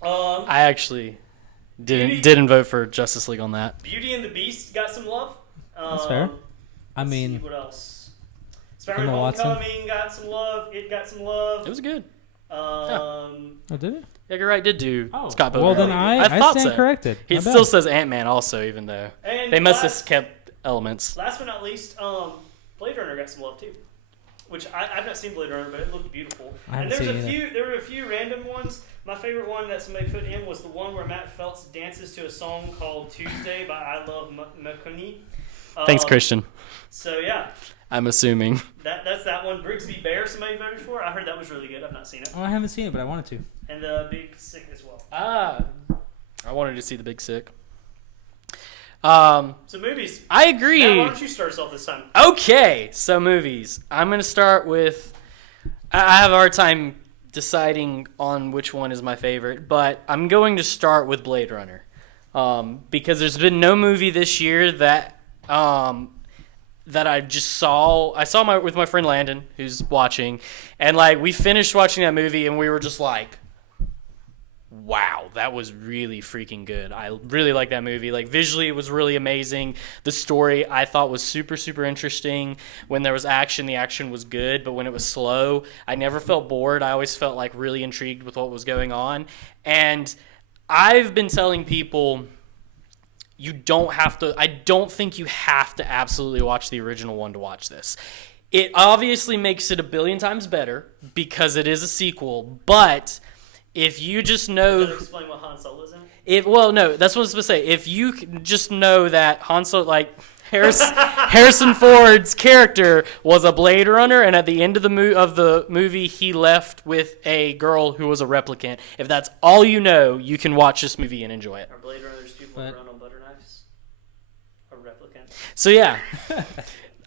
I actually Beauty- didn't vote for Justice League on that. Beauty and the Beast got some love. That's fair. I Let's mean, see what else? Spider-Man Emma Watson. Homecoming got some love. It got some love. It was good. oh, did it? Edgar Wright did do Oh, Scott well Pilgrim. then I I thought stand so. corrected. It My still bad. says Ant-Man also, even though And they must last, have kept elements. Last but not least, Blade Runner got some love too. Which I've not seen Blade Runner, but it looked beautiful. I And haven't there was seen it there were a few random ones. My favorite one that somebody put in was the one where Matt Phelps dances to a song called Tuesday by I Love Makuni. Thanks, Christian. So yeah, I'm assuming. that's that one. Brigsby Bear somebody voted for. I heard that was really good. I've not seen it. Oh, I haven't seen it, but I wanted to. And Big Sick as well. I wanted to see The Big Sick. So movies. I agree. Matt, why don't you start us off this time? Okay, so movies. I'm going to start with. I have a hard time deciding on which one is my favorite, but I'm going to start with Blade Runner. Because there's been no movie this year that I just saw. I saw with my friend Landon, who's watching, and like we finished watching that movie, and we were just like, wow, that was really freaking good. I really like that movie. Like visually, it was really amazing. The story I thought was super, super interesting. When there was action, the action was good, but when it was slow, I never felt bored. I always felt like really intrigued with what was going on. And I've been telling people, you don't have to. I don't think you have to absolutely watch the original one to watch this. It obviously makes it a billion times better because it is a sequel, but if you just know, Does that explain what Han Solo is in? well, no, that's what I was supposed to say. If you just know that Han Solo, like Harrison Ford's character was a Blade Runner, and at the end of the movie, he left with a girl who was a replicant. If that's all you know, you can watch this movie and enjoy it. Are Blade Runners people who run on butter knives? A replicant. So yeah.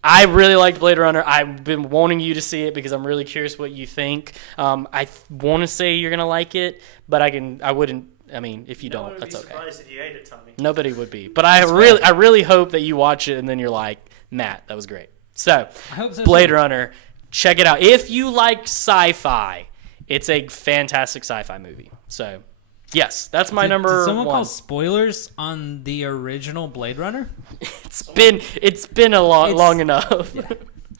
I really liked Blade Runner. I've been wanting you to see it because I'm really curious what you think. I want to say you're gonna like it, but I wouldn't. I mean, if you No don't, one would that's be okay. surprised if you hate it, Tommy. Nobody would be. But I really hope that you watch it and then you're like, Matt, that was great. So, I hope so Blade too. Runner, check it out. If you like sci-fi, it's a fantastic sci-fi movie. So, yes, that's my number Did someone one. call spoilers on the original Blade Runner? It's been a long enough. Yeah.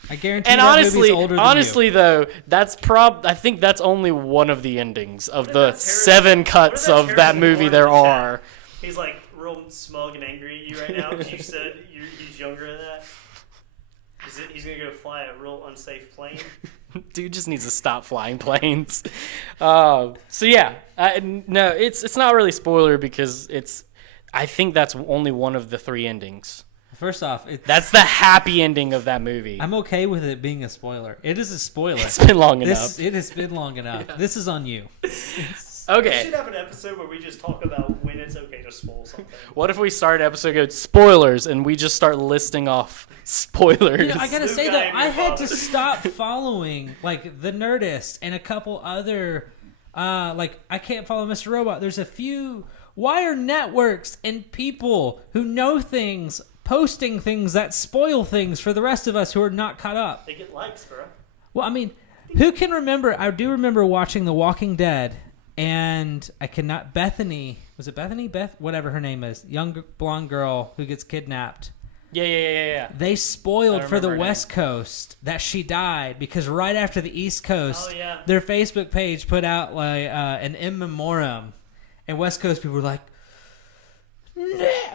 I guarantee And that movie's honestly, older than honestly though, I think that's only one of the endings of What the if that's 7 cuts what if that's of that Harrison movie Ford there in the chat? are. He's like real smug and angry at you right now because you said he's younger than that. He's gonna go fly a real unsafe plane. Dude just needs to stop flying planes. So yeah, no, it's not really spoiler because I think that's only one of the 3 endings. First off, That's the happy ending of that movie. I'm okay with it being a spoiler. It is a spoiler. It's been long enough. It has been long enough. This is on you. We Okay. should have an episode where we just talk about when it's okay to spoil something. What if we start an episode go spoilers and we just start listing off spoilers? You know, I gotta Luke, say I that am I your had to father. stop following like the Nerdist and a couple other like I can't follow Mr. Robot. There's a few wire networks and people who know things posting things that spoil things for the rest of us who are not caught up. They get likes, bro. Well, I mean, who can remember? I do remember watching The Walking Dead, and I cannot. Bethany, was it Bethany? Whatever her name is, young blonde girl who gets kidnapped. Yeah. They spoiled I for the remember her West Coast that she died because right after the East Coast, Oh, yeah. their Facebook page put out like an in memoriam, and West Coast people were like, "Nah."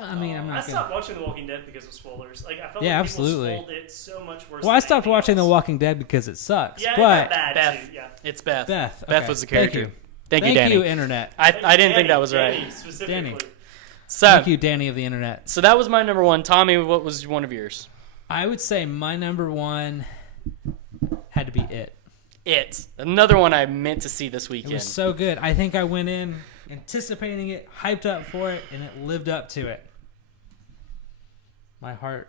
I mean, I'm I not gonna. stopped watching The Walking Dead because of spoilers. Like I felt Yeah, like absolutely. people spoiled it so much worse. Well, I than stopped anything watching The else. Walking Dead because it sucks. Yeah, it but got bad Beth. too. Yeah. It's Beth. Beth, Beth okay. was the character. Thank you. Thank you, Thank Danny. you, Internet. I didn't think Danny, that was Danny, right. Specifically. Danny. So, Thank you, Danny of the Internet. so that was my number one. Tommy, what was one of yours? I would say my number one had to be It. It. Another one I meant to see this It weekend. was so good. I think I went in anticipating it, hyped up for it, and it lived up to it. My heart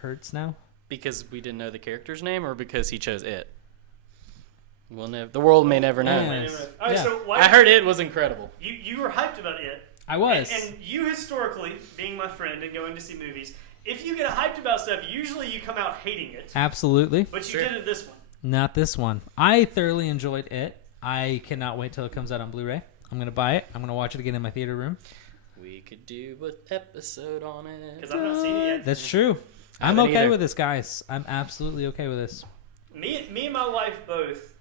hurts now. Because we didn't know the character's name, or because he chose It? We'll never. The world may never know. Yes. All right, Yeah. so why I heard It was incredible. you were hyped about it. I was. And you historically, being my friend and going to see movies, if you get hyped about stuff, usually you come out hating it. Absolutely. But you Sure. did it this one. Not this one. I thoroughly enjoyed It. I cannot wait till it comes out on Blu-ray. I'm going to buy it. I'm going to watch it again in my theater room. We could do an episode on it. Because I've not seen it yet. That's true. I I'm haven't okay either. with this, guys. I'm absolutely okay with this. Me and my wife both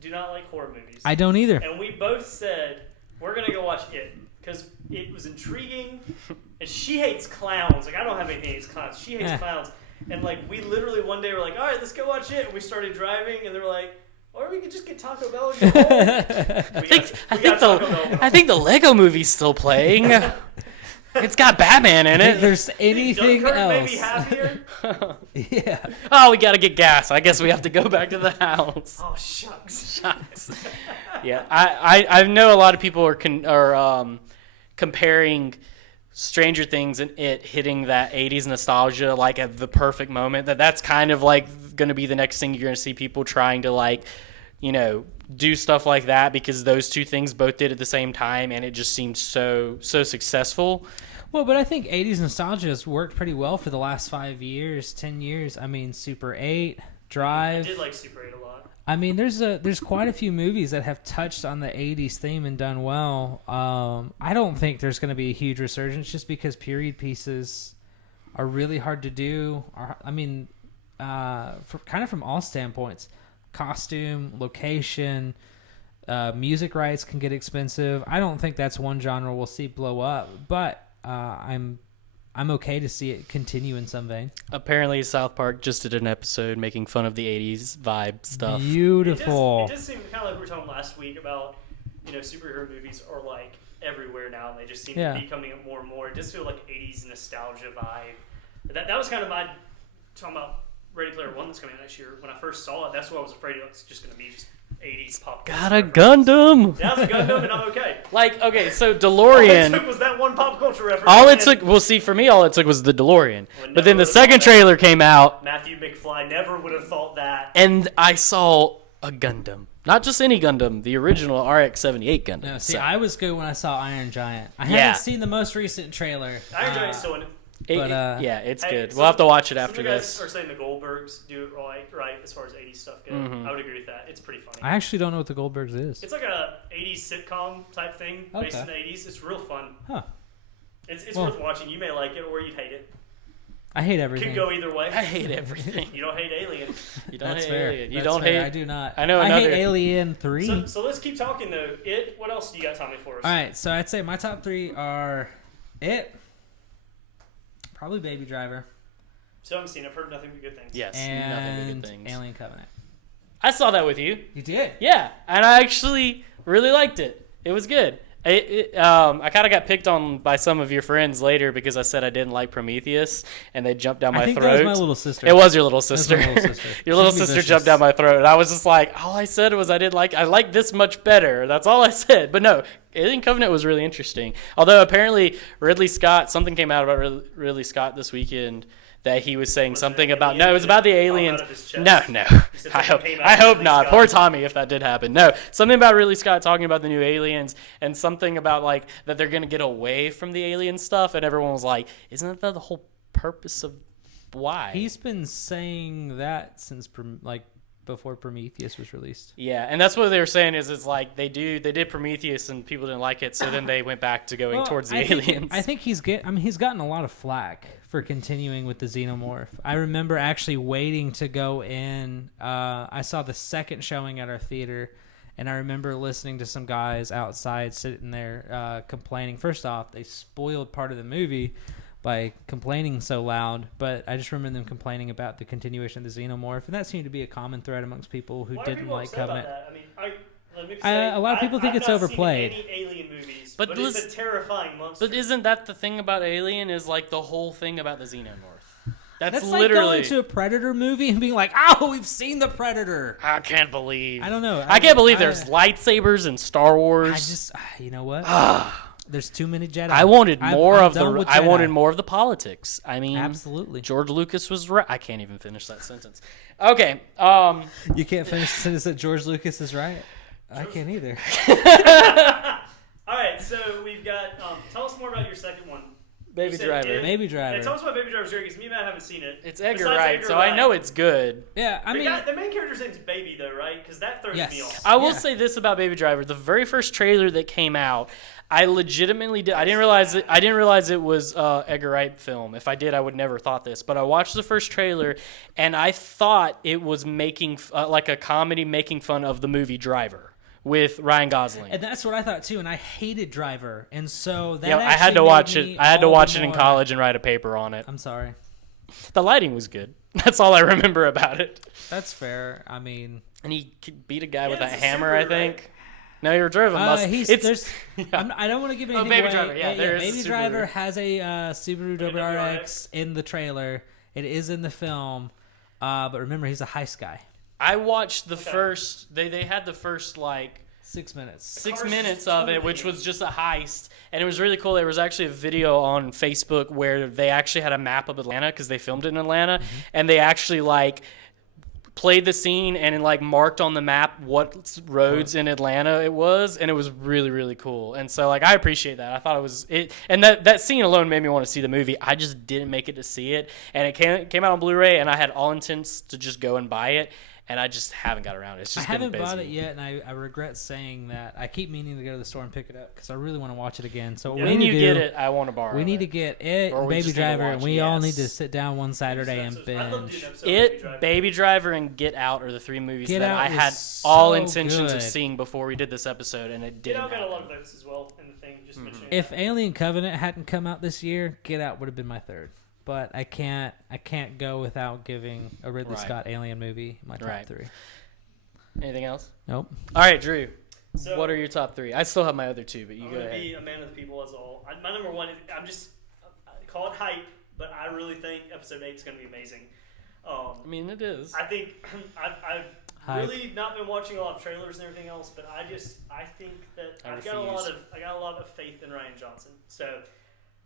do not like horror movies. I don't either. And we both said, we're going to go watch It. Because it was intriguing. And she hates clowns. Like, I don't have anything against clowns. She hates clowns. And, like, we literally one day were like, all right, let's go watch It. And we started driving, and they were like, or we could just get Taco Bell and go home. I think the Lego movie's still playing. It's got Batman in If it. there's anything Dunkirk made else. me happier. Yeah. Oh, we gotta get gas. I guess we have to go back to the house. Oh, shucks. Shucks. Yeah, I know a lot of people are comparing Stranger Things and It hitting that 80s nostalgia like at the perfect moment. That's kind of like going to be the next thing you're going to see people trying to like, you know, do stuff like that because those two things both did at the same time and it just seemed so successful. Well, but I think 80s nostalgia has worked pretty well for the last 5 years, 10 years. I mean, Super 8, Drive. I did like Super 8 a lot. I mean, there's quite a few movies that have touched on the 80s theme and done well. I don't think there's going to be a huge resurgence just because period pieces are really hard to do. I mean, kind of from all standpoints. Costume, location, music rights can get expensive. I don't think that's one genre we'll see blow up, but I'm okay to see it continue in some vein. Apparently, South Park just did an episode making fun of the 80s vibe stuff. Beautiful. It just seemed kind of like we were talking last week about, you know, superhero movies are like everywhere now, and they just seem to be coming up more and more. It just feels like 80s nostalgia vibe. That was kind of my talking about Ready Player One that's coming out next year. When I first saw it, that's what I was afraid it was just going to be just 80s pop culture. Got a Gundam. That's a Gundam, and I'm okay. Like, okay, so All it DeLorean. took was that one pop culture reference. All it and took, well, see, for me, all it took was the DeLorean. Well, But then the never second would've thought trailer came out, Matthew McFly never would have thought that. and I saw a Gundam. Not just any Gundam, the original RX-78 Gundam. No, see, So, I was good when I saw Iron Giant. I Yeah. haven't seen the most recent trailer. Iron Giant's still in it. but, yeah, it's Hey, good. so We'll have to watch it some after of the guys this. are saying the Goldbergs do it right as far as 80s stuff goes. Mhm. I would agree with that. It's pretty funny. I actually don't know what the Goldbergs is. It's like a 80s sitcom type thing based in the Okay. 80s. It's real fun. Huh. It's Well- worth watching. You may like it or you'd hate it. I hate everything. Could go either way. I hate everything. You don't hate Alien. You don't That's hate fair. Alien. You That's don't fair. hate. I do not. I know I another. hate Alien 3. So let's keep talking though. What else do you got, Tommy, for us? All right, so I'd say my top 3 are It, probably Baby Driver, So I haven't seen it. I've heard nothing but good things. Yes, nothing but and good things. Alien Covenant. I saw that with you. You did? Yeah, and I actually really liked it. It was good. I kind of got picked on by some of your friends later because I said I didn't like Prometheus, and they jumped down my I think throat. that was my little sister. It was your little That was sister. my little sister. Your little She'd be sister jumped vicious. down my throat, and I was just like, all I said was I like this much better. That's all I said. But no, Alien Covenant was really interesting. Although apparently something came out about Ridley Scott this weekend that he was saying Was something it about. alien? No, it was about the Did it come aliens. out of his chest? No. said I something hope. came out I of hope Ridley not. Scott. Poor Tommy, if that did happen. No, something about Ridley Scott talking about the new aliens and something about like that they're gonna get away from the alien stuff, and everyone was like, "Isn't that the whole purpose of why?" He's been saying that since before Prometheus was released. Yeah, and that's what they were saying is it's like they did Prometheus and people didn't like it, so then they went back to going towards the aliens. I think he's gotten a lot of flack for continuing with the xenomorph. I remember actually waiting to go in. I saw the second showing at our theater, and I remember listening to some guys outside sitting there complaining. First off, they spoiled part of the movie by complaining so loud, but I just remember them complaining about the continuation of the xenomorph, and that seemed to be a common thread amongst people who Why are didn't people like upset about Covenant. that? I mean, let me say, A lot of people think I've it's not overplayed. Seen any alien movies, But but it's a terrifying monster. But isn't that the thing about Alien is like the whole thing about the xenomorph? That's literally. like going to a Predator movie and being like, "Oh, we've seen the Predator." I can't believe. I don't know. I can't believe there's lightsabers in Star Wars. You know what? There's too many Jedi. I wanted more I'm of the. done with I Jedi. wanted more of the politics. I mean, Absolutely. George Lucas was right. I can't even finish that sentence. Okay. You can't finish the sentence that George Lucas is right. I can't either. All right, so we've got. Tell us more about your second one. Baby Driver. Baby Driver. Yeah, tell us about Baby Driver, because me and Matt haven't seen it. It's Edgar Besides Wright, Edgar so Wright. I know it's good. Yeah, I mean, the main character's name's Baby, though, right? Because that throws me off. I will say this about Baby Driver: the very first trailer that came out, I legitimately did. I didn't realize it was Edgar Wright film. If I did, I would never thought this. But I watched the first trailer, and I thought it was making like a comedy making fun of the movie Driver with Ryan Gosling. and that's what I thought too. And I hated Driver, and so that I had to watch it. I had to watch it in college and write a paper on it. I'm sorry. The lighting was good. That's all I remember about it. That's fair. I mean, And he beat a guy with a it's a hammer, I Subaru, think. right? No, you're driving. I don't want to give anything Baby away. Driver, yeah, there is a Baby Subaru. Driver has a Subaru WRX. WRX in the trailer. It is in the film, but remember, he's a heist guy. I watched the first. They had the first like 6 minutes. 6 car's minutes just of it, totally- which was just a heist, and it was really cool. There was actually a video on Facebook where they actually had a map of Atlanta because they filmed it in Atlanta, and they actually like played the scene and like marked on the map what roads in Atlanta it was, and it was really, really cool. And so like I appreciate that. I thought it was it, and that scene alone made me want to see the movie. I just didn't make it to see it, and it came out on Blu-ray, and I had all intents to just go and buy it. And I just haven't got around. It's just I haven't been busy. bought it yet, and I regret saying that. I keep meaning to go to the store and pick it up because I really want to watch it again. So Yeah. we When need you to get do, it, I want to borrow we it. need to get it Or and we Baby just need to Driver, and watch we it, all yes. need to sit down one Saturday and I'd love to do binge. an episode of Baby Driver. Baby Driver, and Get Out are the three movies Get that Out I was had so all intentions of good. seeing before we did this episode, and it Get didn't Out got a happen. lot of votes as well in the thing. Just mentioning. If Alien Covenant hadn't come out this year, Get Out would have been my third. But I can't go without giving a Ridley Right. Scott Alien movie my top Right. 3. Anything else? Nope. All right, Drew. So- what are your top three? I still have my other two, but you I'm go going to ahead. be a man of the people as all. My number one, I'm just I call it hype, but I really think episode 8 is going to be amazing. I mean, it is. I think I've Hype. really not been watching a lot of trailers and everything else, but I think that I I got a lot of faith in Ryan Johnson. So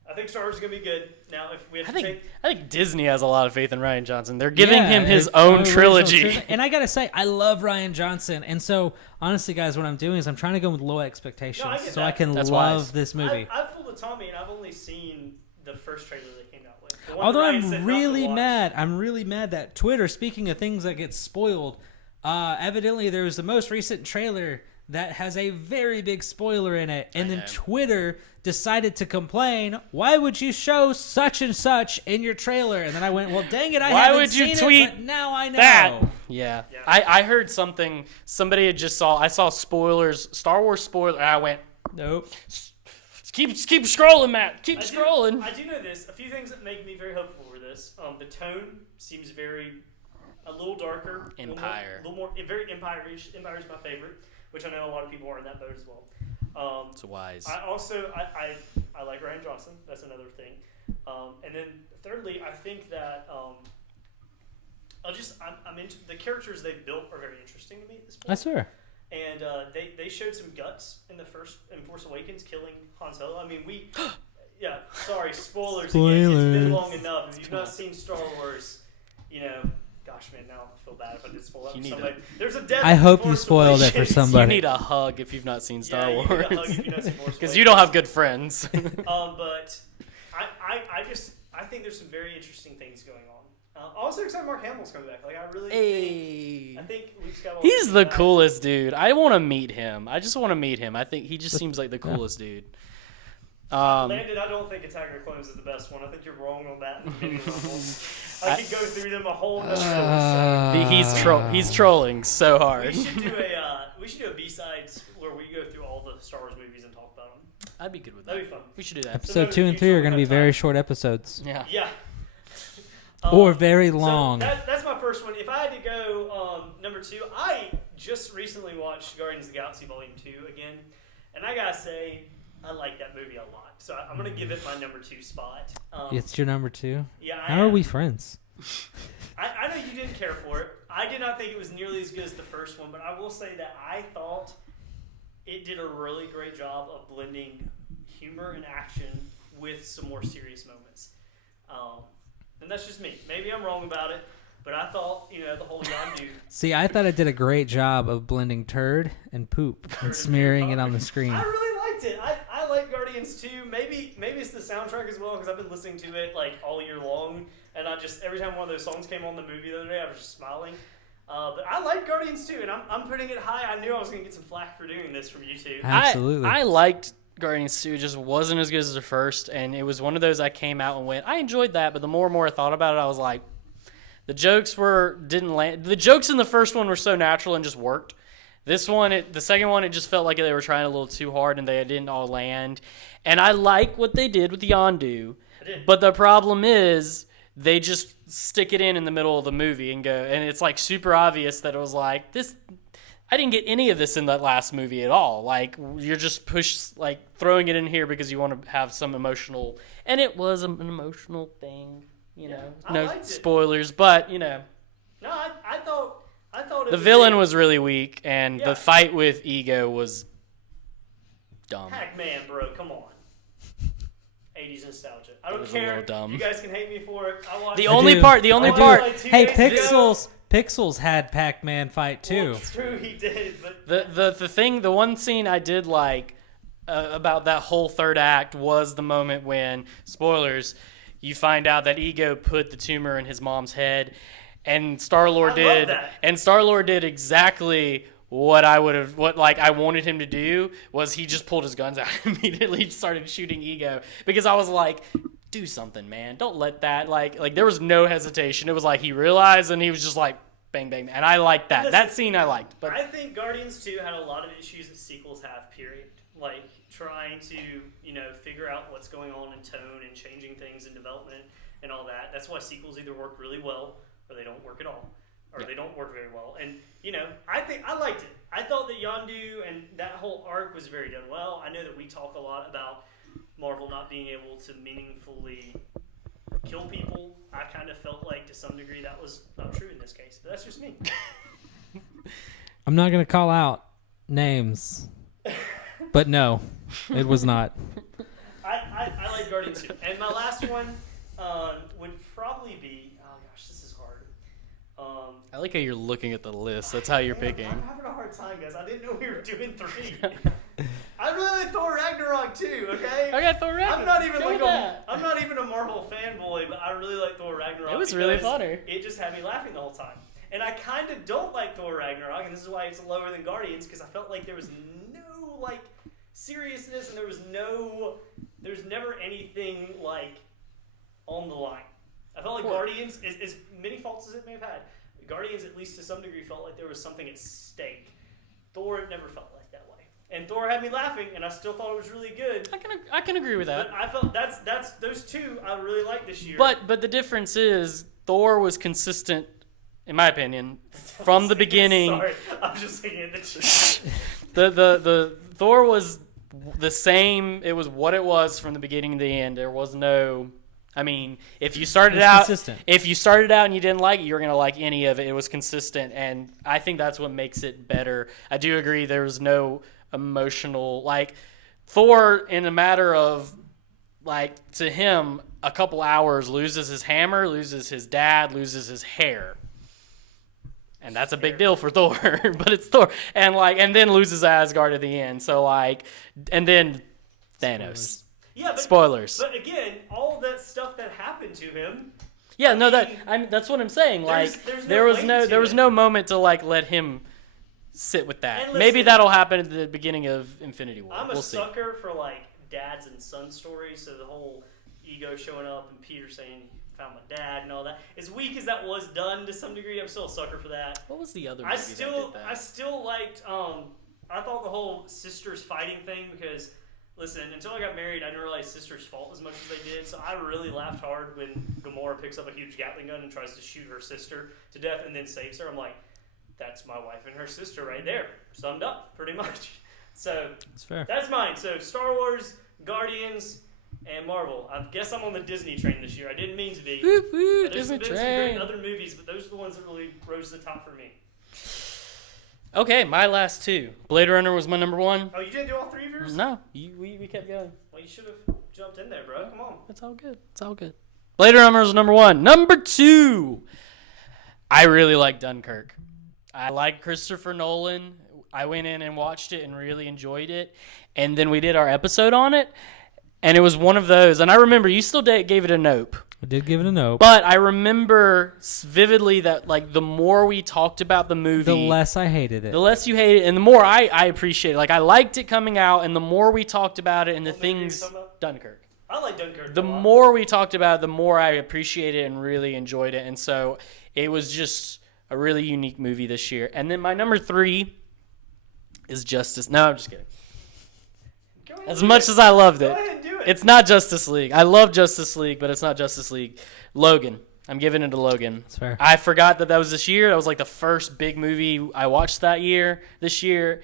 I think Star Wars is going to be good. Now, if we have to take I think Disney has a lot of faith in Ryan Johnson. They're giving Yeah, him his his own original trilogy. And I gotta say, I love Ryan Johnson, and so honestly, guys, what I'm doing is I'm trying to go with low expectations, No, I get so I that. can That's love wise. this movie. I've pulled a Tommy, and I've only seen the first trailer they came out with. The one Although that Ryan said I'm not to really watch. I'm really mad that Twitter, speaking of things that get spoiled, evidently there was the most recent trailer that has a very big spoiler in it, and then Twitter decided to complain, why would you show such and such in your trailer? And then I went, well, dang it, I Why haven't would you seen tweet it, but now I know. That yeah. Yeah. I heard something. Somebody had just saw. I saw spoilers, Star Wars spoiler. And I went, Nope. keep scrolling, Matt. Keep I do scrolling. know this. A few things that make me very hopeful for this. The tone seems a little darker. Empire. A little more very Empire-ish. Empire's my favorite, which I know a lot of people are in that boat as well. It's wise. I also I like Ryan Johnson. That's another thing. And then thirdly, I think that I'm into the characters they've built are very interesting to me at this point. I swear. And they showed some guts in Force Awakens, killing Han Solo. I mean, yeah. Sorry, spoilers. Again. It's been long enough. If you've not seen Star Wars, gosh, man, now I feel bad if I did spoil that for somebody. There's a death. I in hope you Force spoiled it for Awakens. somebody. You need a hug if you've not seen Star You need a Wars. hug if you've not seen Force Because you don't have good friends. But I think there's some very interesting things going on. Also excited Mark Hamill's coming back. Like I really think Luke Skywalker. He's the coolest dude. I want to meet him. I just want to meet him. I think he just seems like the coolest dude. Landon, I don't think Attack of the Clones is the best one. I think you're wrong on that. I could go through them a whole nother He's trolling so hard. We should do a B-sides where we go through all the Star Wars movies and talk about them. I'd be good with that. That'd be fun. We should do that. Episode 2 and 3 are going to be very short episodes. Yeah. Yeah. Or very long. So that's my first one. If I had to go number 2, I just recently watched Guardians of the Galaxy Volume 2 again, and I gotta say, I like that movie a lot. So I'm gonna give it my number 2 spot. It's your number 2? Yeah. How are we friends? I know you didn't care for it. I did not think it was nearly as good as the first one, but I will say that I thought it did a really great job of blending humor and action with some more serious moments. And that's just me. Maybe I'm wrong about it, but I thought, the whole Yondu. See, I thought it did a great job of blending turd and poop and smearing it on the screen. I really liked it. I like Guardians 2. Maybe it's the soundtrack as well, because I've been listening to it like all year long, and every time one of those songs came on the movie the other day, I was just smiling. But I like Guardians 2, and I'm putting it high. I knew I was going to get some flack for doing this from you two. Absolutely. I liked Guardians 2. It just wasn't as good as the first, and it was one of those I came out and went, I enjoyed that, but the more and more I thought about it, I was like, the jokes didn't land. The jokes in the first one were so natural and just worked. This one, the second one, it just felt like they were trying a little too hard and they didn't all land. And I like what they did with Yondu, but the problem is they just stick it in the middle of the movie and go, and it's like super obvious that it was like this. I didn't get any of this in that last movie at all. Like, you're just throwing it in here because you want to have some emotional, and it was an emotional thing, no spoilers, but No, I thought it the villain was really weak, and the fight with Ego was dumb. Pac-Man, bro, come on. 80s nostalgia. I don't was a care. little dumb. You guys can hate me for it. I watched The it. only part. Like 2 Hey, days ago. Pixels had Pac-Man fight too. Well, it's true, he did. But The one scene I did like about that whole third act was the moment when, spoilers, you find out that Ego put the tumor in his mom's head, and Star-Lord did, and Star-Lord did exactly what I wanted him to do. Was he just pulled his guns out and immediately started shooting Ego, because I was like, do something, man. Don't let that, like there was no hesitation. It was like he realized, and he was just like, bang, bang. And I liked that. That scene I liked. But I think Guardians 2 had a lot of issues that sequels have, period. Like, trying to, figure out what's going on in tone and changing things in development and all that. That's why sequels either work really well or they don't work at all. Or they don't work very well. And, I liked it. I thought that Yondu and that whole arc was very done well. I know that we talk a lot about Marvel not being able to meaningfully kill people. I kind of felt like to some degree that was not true in this case, but that's just me. I'm not going to call out names, but no, it was not. I like Guardians 2. And my last one would probably be, oh gosh, this is hard. I like how you're looking at the list. That's how you're picking. I'm having a hard time, guys. I didn't know we were doing 3. I really like Thor Ragnarok too, okay? I got Thor Ragnarok. I'm not even a Marvel fanboy, but I really like Thor Ragnarok. It was really funny. It just had me laughing the whole time. And I kind of don't like Thor Ragnarok, and this is why it's lower than Guardians, because I felt like there was no seriousness, and there was never anything on the line. I felt like Guardians, as many faults as it may have had, Guardians at least to some degree felt like there was something at stake. Thor, it never felt like that way. And Thor had me laughing, and I still thought it was really good. I can agree with that. But I felt that's those two I really liked this year. But the difference is Thor was consistent, in my opinion, from the beginning. Sorry, I was just thinking the chat. the Thor was the same. It was what it was from the beginning to the end. There was no. I mean, if you started out and you didn't like it, you're gonna like any of it. It was consistent, and I think that's what makes it better. I do agree. There was no emotional Thor, in a matter of to him, a couple hours, loses his hammer, loses his dad, loses his hair. And that's a big deal for Thor, but it's Thor. And then loses Asgard at the end. So and then Thanos. Yeah, spoilers. But again, all that stuff that happened to him. Yeah, that's what I'm saying. There was no moment to let him sit with that. Listen, maybe that'll happen at the beginning of Infinity War. I'm a we'll see. sucker for dads and son stories. So the whole Ego showing up and Peter saying he found my dad and all that. As weak as that was done to some degree, I'm still a sucker for that. What was the other movie that did that? I still liked. I thought the whole sisters fighting thing, because listen, until I got married, I didn't realize sisters fought as much as they did. So I really laughed hard when Gamora picks up a huge Gatling gun and tries to shoot her sister to death and then saves her. I'm like, that's my wife and her sister right there, summed up pretty much. So that's fair. That's mine. So Star Wars, Guardians, and Marvel. I guess I'm on the Disney train this year. I didn't mean to be. Woo, woo, There's Disney been some train. great other movies, but those are the ones that really rose to the top for me. Okay, my last two. Blade Runner was my number one. Oh, you didn't do all three of yours? No, we kept going. Well, you should have jumped in there, bro. Come on. It's all good. It's all good. Blade Runner was number one. Number two, I really like Dunkirk. I like Christopher Nolan. I went in and watched it and really enjoyed it. And then we did our episode on it. And it was one of those. And I remember you still gave it a nope. I did give it a nope. But I remember vividly that like the more we talked about the movie, The less I hated it. the less you hate it, and the more I appreciate it. Like I liked it coming out, and the more we talked about it and the What movie are you things, talking about? Dunkirk. I like Dunkirk. The a lot. more we talked about it, the more I appreciated it and really enjoyed it. And so it was just a really unique movie this year. And then my number three is Justice. No, I'm just kidding. Go ahead As and much do as I loved it. it, Go ahead and do it. it's not Justice League. I love Justice League, but it's not Justice League. Logan. I'm giving it to Logan. That's fair. I forgot that was this year. That was like the first big movie I watched this year.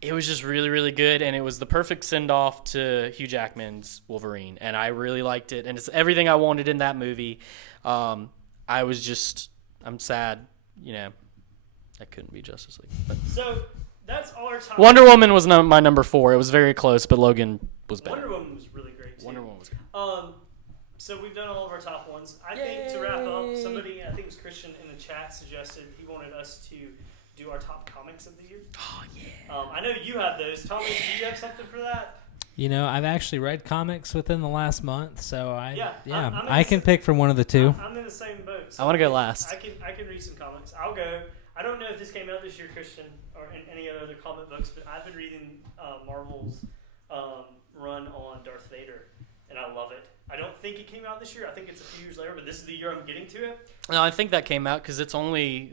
It was just really, really good, and it was the perfect send-off to Hugh Jackman's Wolverine, and I really liked it, and it's everything I wanted in that movie. I'm sad, that couldn't be Justice League. But So that's all our time. Wonder Woman was my number 4. It was very close, but Logan was better. Wonder Woman was really great too. Wonder Woman was good. So we've done all of our top ones. I think to wrap up, Yay. somebody, I think it was Christian in the chat, suggested he wanted us to do our top comics of the year. Oh, yeah. I know you have those. Tommy, do you have something for that? I've actually read comics within the last month, so I'm in can the- pick from one of the two. I'm in the same boat. I wanna go last. I can read some comics. I'll go. I don't know if this came out this year, Christian, or in any other comic books, but I've been reading Marvel's run on Darth Vader, and I love it. I don't think it came out this year. I think it's a few years later, but this is the year I'm getting to it. No, I think that came out because it's only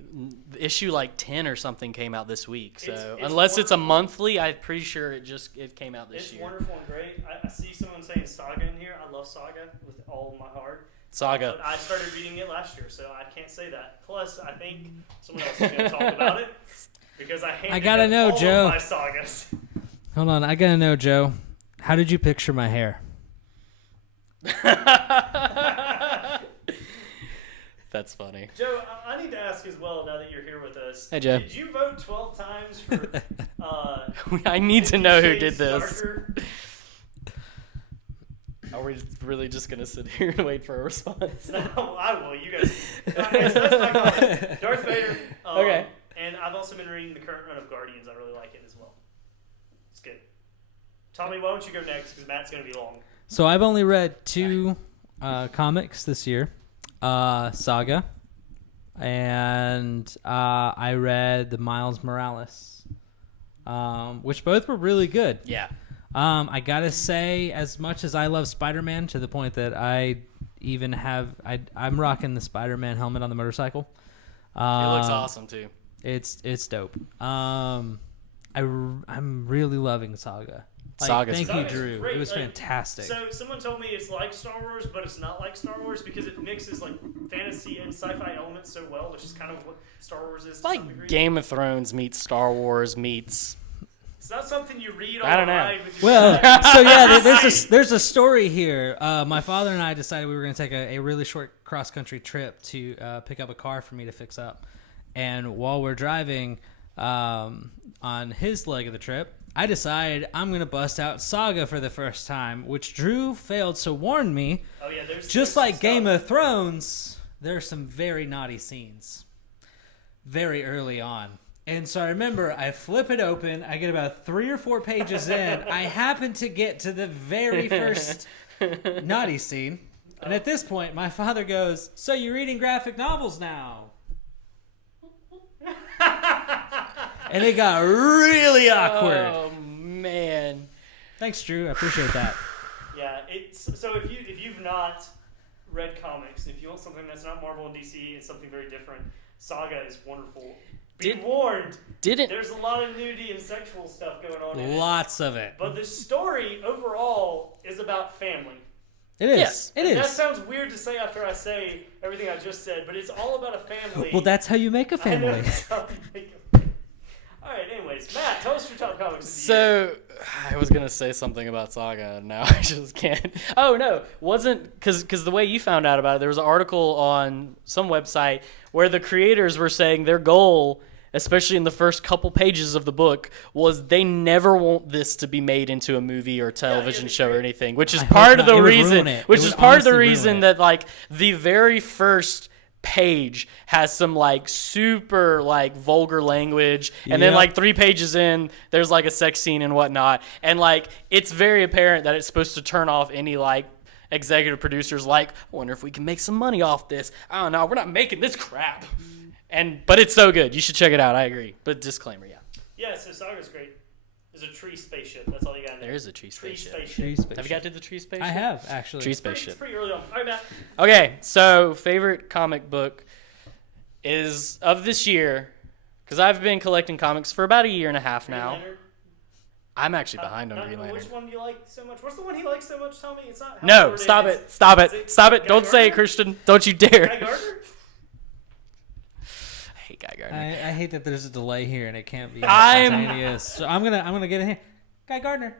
issue like 10 or something came out this week. So It's unless it's a wonderful. monthly, I'm pretty sure it came out this It's year. wonderful and great. I see someone saying Saga in here. I love Saga with all of my heart. Saga. But I started reading it last year, so I can't say that. Plus, I think someone else is going to talk about it because I handed gotta them know, all Joe. of my sagas. Hold on, I gotta know, Joe. How did you picture my hair? That's funny. Joe, I need to ask as well now that you're here with us. Hey, Joe. Did you vote 12 times for I need to know who did Shades this. Darker? Are we really just going to sit here and wait for a response? No, I will. You guys. Okay, so that's my comment. Darth Vader. Okay. And I've also been reading the current run of Guardians. I really like it as well. It's good. Tommy, why don't you go next? Because Matt's going to be long. So I've only read 2 comics this year, Saga, and I read the Miles Morales, which both were really good. Yeah. I gotta say, as much as I love Spider-Man, to the point that I even I'm rocking the Spider-Man helmet on the motorcycle. It looks awesome, too. It's dope. I'm really loving Saga. Saga's Thank you, Saga's Drew. great. It was fantastic. So someone told me it's like Star Wars, but it's not like Star Wars because it mixes like fantasy and sci-fi elements so well, which is kind of what Star Wars is. It's to some like degree. Game of Thrones meets Star Wars meets... It's not something you read on I don't the know. ride with your Well, dad. so yeah, there's a story here. My father and I decided we were going to take a really short cross-country trip to pick up a car for me to fix up. And while we're driving on his leg of the trip, I decided I'm going to bust out Saga for the first time, which Drew failed to warn me. Oh yeah, there's Just like Game of Thrones, there are some very naughty scenes very early on. And so I remember I flip it open, I get about 3 or 4 pages in, I happen to get to the very first naughty scene. And at this point, my father goes, "So you're reading graphic novels now?" And it got really awkward. Oh, man. Thanks, Drew. I appreciate that. Yeah, it's so if you've not read comics, if you want something that's not Marvel and DC and something very different, Saga is wonderful. Be warned, there's a lot of nudity and sexual stuff going on in it. Lots of it. But the story overall is about family. It is. Yes. It That is. sounds weird to say after I say everything I just said, but it's all about a family. Well, that's how you make a I know family. it's how you make a family. All right. Anyways, Matt, tell us your top comics. So I was gonna say something about Saga, and now I just can't. Oh no, wasn't because the way you found out about it, there was an article on some website where the creators were saying their goal, especially in the first couple pages of the book, was they never want this to be made into a movie or television show or anything, which is part of the reason. Which is part of the reason that like the very first page has some like super like vulgar language, and then like 3 pages in there's like a sex scene and whatnot, and like it's very apparent that it's supposed to turn off any like executive producers like, I wonder if we can make some money off this. I don't know, we're not making this crap. But it's so good, you should check it out. I agree, but disclaimer. Yeah, so Saga's great. There's a tree spaceship. That's all you got. There is a tree spaceship. Tree spaceship. Have you got to the tree spaceship? I have, actually. Tree It's spaceship. pretty early on. All right, Matt. Okay, so favorite comic book is of this year, because I've been collecting comics for about a year and a half Green now. Lantern. I'm actually behind on Green Which Lantern. one do you like so much? What's the one he likes so much? Tell me. It's not. No, Hal stop Jordan, it. Stop is it. Stop it. Guy Don't say it, Gardner? Christian. Don't you dare. Guy Gardner? I hate Guy Gardner. I hate that there's a delay here and it can't be I'm- instantaneous. So I'm gonna get it here. Guy Gardner.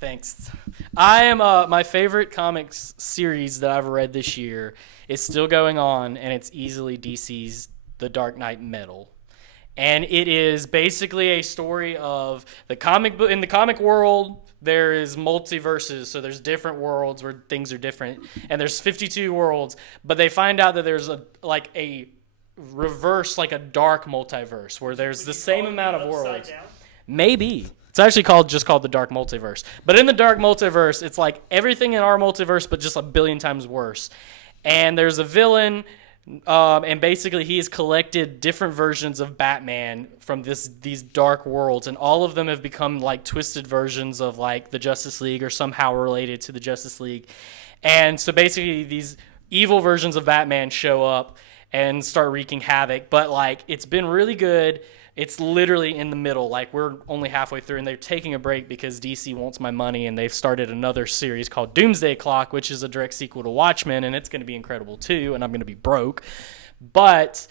Thanks. I am my favorite comics series that I've read this year is still going on, and it's easily DC's The Dark Knight Metal. And it is basically a story of the comic book. In the comic world, there is multiverses, so there's different worlds where things are different, and there's 52 worlds. But they find out that there's a reverse, like a dark multiverse, where there's the same amount of worlds. Maybe. It's actually called the Dark Multiverse. But in the Dark Multiverse, it's like everything in our multiverse, but just a billion times worse. And there's a villain, and basically he has collected different versions of Batman from these dark worlds, and all of them have become like twisted versions of like the Justice League or somehow related to the Justice League. And so basically these evil versions of Batman show up and start wreaking havoc. But like it's been really good. It's literally in the middle. Like, we're only halfway through, and they're taking a break because DC wants my money, and they've started another series called Doomsday Clock, which is a direct sequel to Watchmen, and it's going to be incredible, too, and I'm going to be broke. But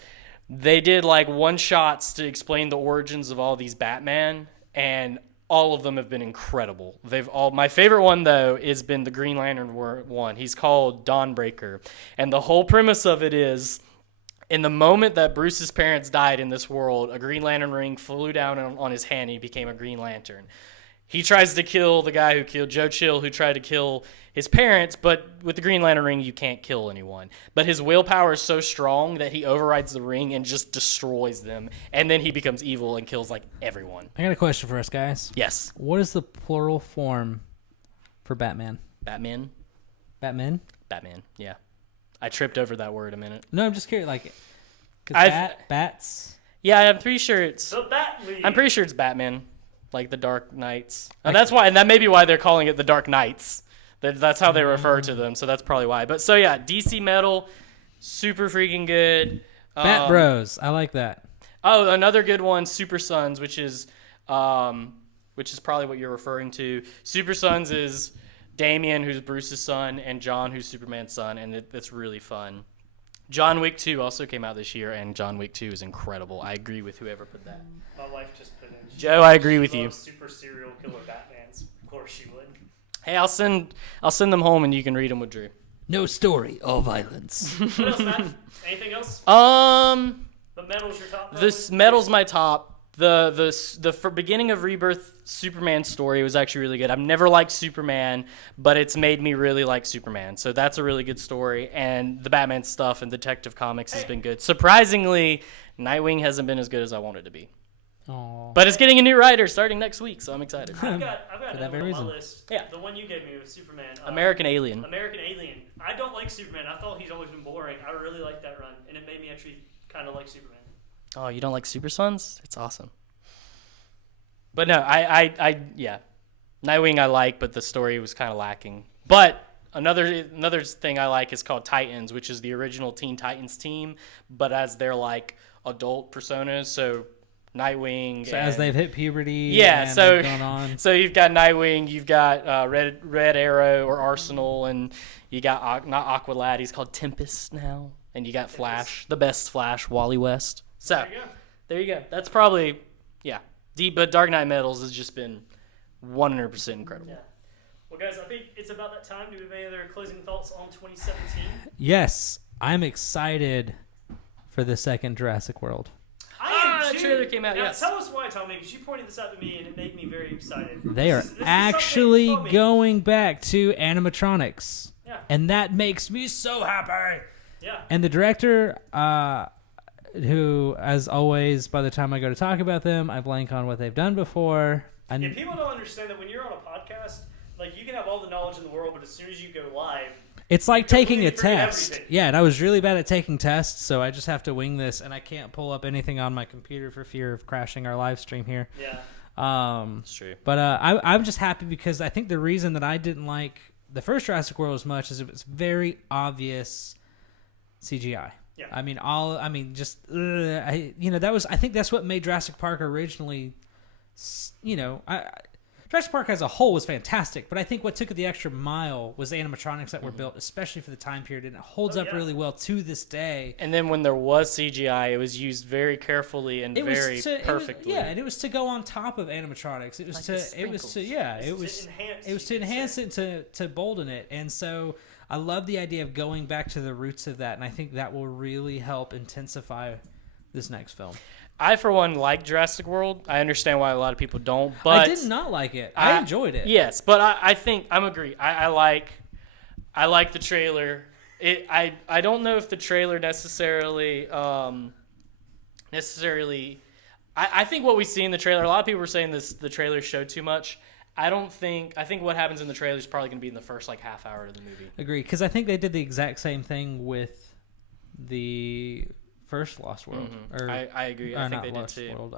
they did, like, one-shots to explain the origins of all these Batman, and all of them have been incredible. My favorite one, though, has been the Green Lantern one. He's called Dawnbreaker, and the whole premise of it is, in the moment that Bruce's parents died in this world, a Green Lantern ring flew down on his hand and he became a Green Lantern. He tries to kill the guy who killed Joe Chill, who tried to kill his parents, but with the Green Lantern ring, you can't kill anyone. But his willpower is so strong that he overrides the ring and just destroys them, and then he becomes evil and kills, like, everyone. I got a question for us, guys. Yes. What is the plural form for Batman? Batman? Batman? Batman, yeah. I tripped over that word a minute. No, I'm just curious. Like, 'cause bats. Yeah, I'm pretty sure it's... The Bat League. I'm pretty sure it's Batman, like the Dark Knights. And that's why, and that may be why they're calling it the Dark Knights. That's how they refer to them, so that's probably why. But so yeah, DC Metal, super freaking good. Bat Bros. I like that. Oh, another good one, Super Sons, which is probably what you're referring to. Super Sons is Damian, who's Bruce's son, and John, who's Superman's son, and it's really fun. John Wick 2 also came out this year, and John Wick 2 is incredible. I agree with whoever put that. My wife just put in. Joe, I agree with you. Super serial killer Batmans. Of course she would. Hey, I'll send them home, and you can read them with Drew. No story, all violence. What else, Matt? Anything else? The The Metal's your top? This Metal's my top. The beginning of Rebirth Superman story was actually really good. I've never liked Superman, but it's made me really like Superman. So that's a really good story. And the Batman stuff and Detective Comics has been good. Surprisingly, Nightwing hasn't been as good as I wanted to be. Aww. But it's getting a new writer starting next week, so I'm excited. I've got For that another very one on my reason. list. Yeah. The one you gave me was Superman. American Alien. American Alien. I don't like Superman. I thought he's always been boring. I really like that run, and it made me actually kind of like Superman. Oh, you don't like Super Sons? It's awesome. But no, I yeah. Nightwing I like, but the story was kind of lacking. But another thing I like is called Titans, which is the original Teen Titans team, but as their like adult personas. So Nightwing. So as they've hit puberty. Yeah, and so they've gone on. So you've got Nightwing, you've got Red Arrow or Arsenal, and you got not Aqualad. He's called Tempest now, and you got Flash, the best Flash, Wally West. So There you go. there you go. That's probably But Dark Knight Metals has just been 100% incredible. Yeah. Well, guys, I think it's about that time. Do we have any other closing thoughts on 2017? Yes, I'm excited for the second Jurassic World. I am The too. trailer came out, Now, yes. tell us why, Tommy, because you pointed this out to me and it made me very excited. They are This is actually something coming. going back to animatronics. Yeah. And that makes me so happy. Yeah. And the director, who, as always, by the time I go to talk about them, I blank on what they've done before. Yeah, people don't understand that when you're on a podcast, like, you can have all the knowledge in the world, but as soon as you go live, It's like taking a completely forget test. everything. Yeah, and I was really bad at taking tests, so I just have to wing this, and I can't pull up anything on my computer for fear of crashing our live stream here. yeah. That's true. But I'm just happy because I think the reason that I didn't like the first Jurassic World as much is it was very obvious CGI. Yeah. I mean, I think that's what made Jurassic Park originally, Jurassic Park as a whole was fantastic, but I think what took it the extra mile was the animatronics that were built, especially for the time period, and it holds up really well to this day. And then when there was CGI, it was used very carefully and very perfectly. And it was to go on top of animatronics. It was to enhance it, to bolden it. And so I love the idea of going back to the roots of that, and I think that will really help intensify this next film. I, for one, like Jurassic World. I understand why a lot of people don't, but I did not like it. I enjoyed it. Yes, but I think I'm agree. I like the trailer. I don't know if the trailer necessarily. I think what we see in the trailer. A lot of people were saying the trailer showed too much. I think what happens in the trailer is probably going to be in the first half hour of the movie. Agree, because I think they did the exact same thing with the first Lost World. Mm-hmm. I agree. I think they did too. World.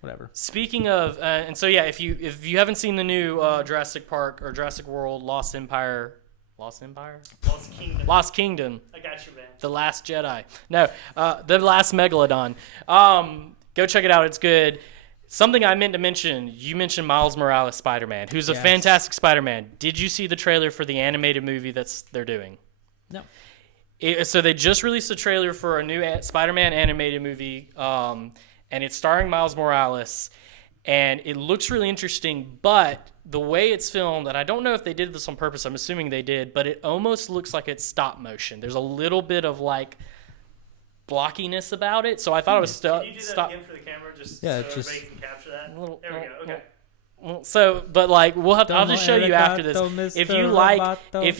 Whatever. Speaking of, and so yeah, if you haven't seen the new Jurassic Park or Jurassic World Lost Kingdom. Lost Kingdom. I got you, man. The Last Jedi. No, The Last Megalodon. Go check it out. It's good. Something I meant to mention. You mentioned Miles Morales Spider-Man, who's a fantastic Spider-Man. Did you see the trailer for the animated movie they're doing? No. So they just released a trailer for a new Spider-Man animated movie, and it's starring Miles Morales, and it looks really interesting, but the way it's filmed, and I don't know if they did this on purpose, I'm assuming they did, but it almost looks like it's stop motion. There's a little bit of blockiness about it, so I thought it was Can you do that again for the camera, just so everybody can capture that? There we go. Okay. So, but I'll just show you after this. If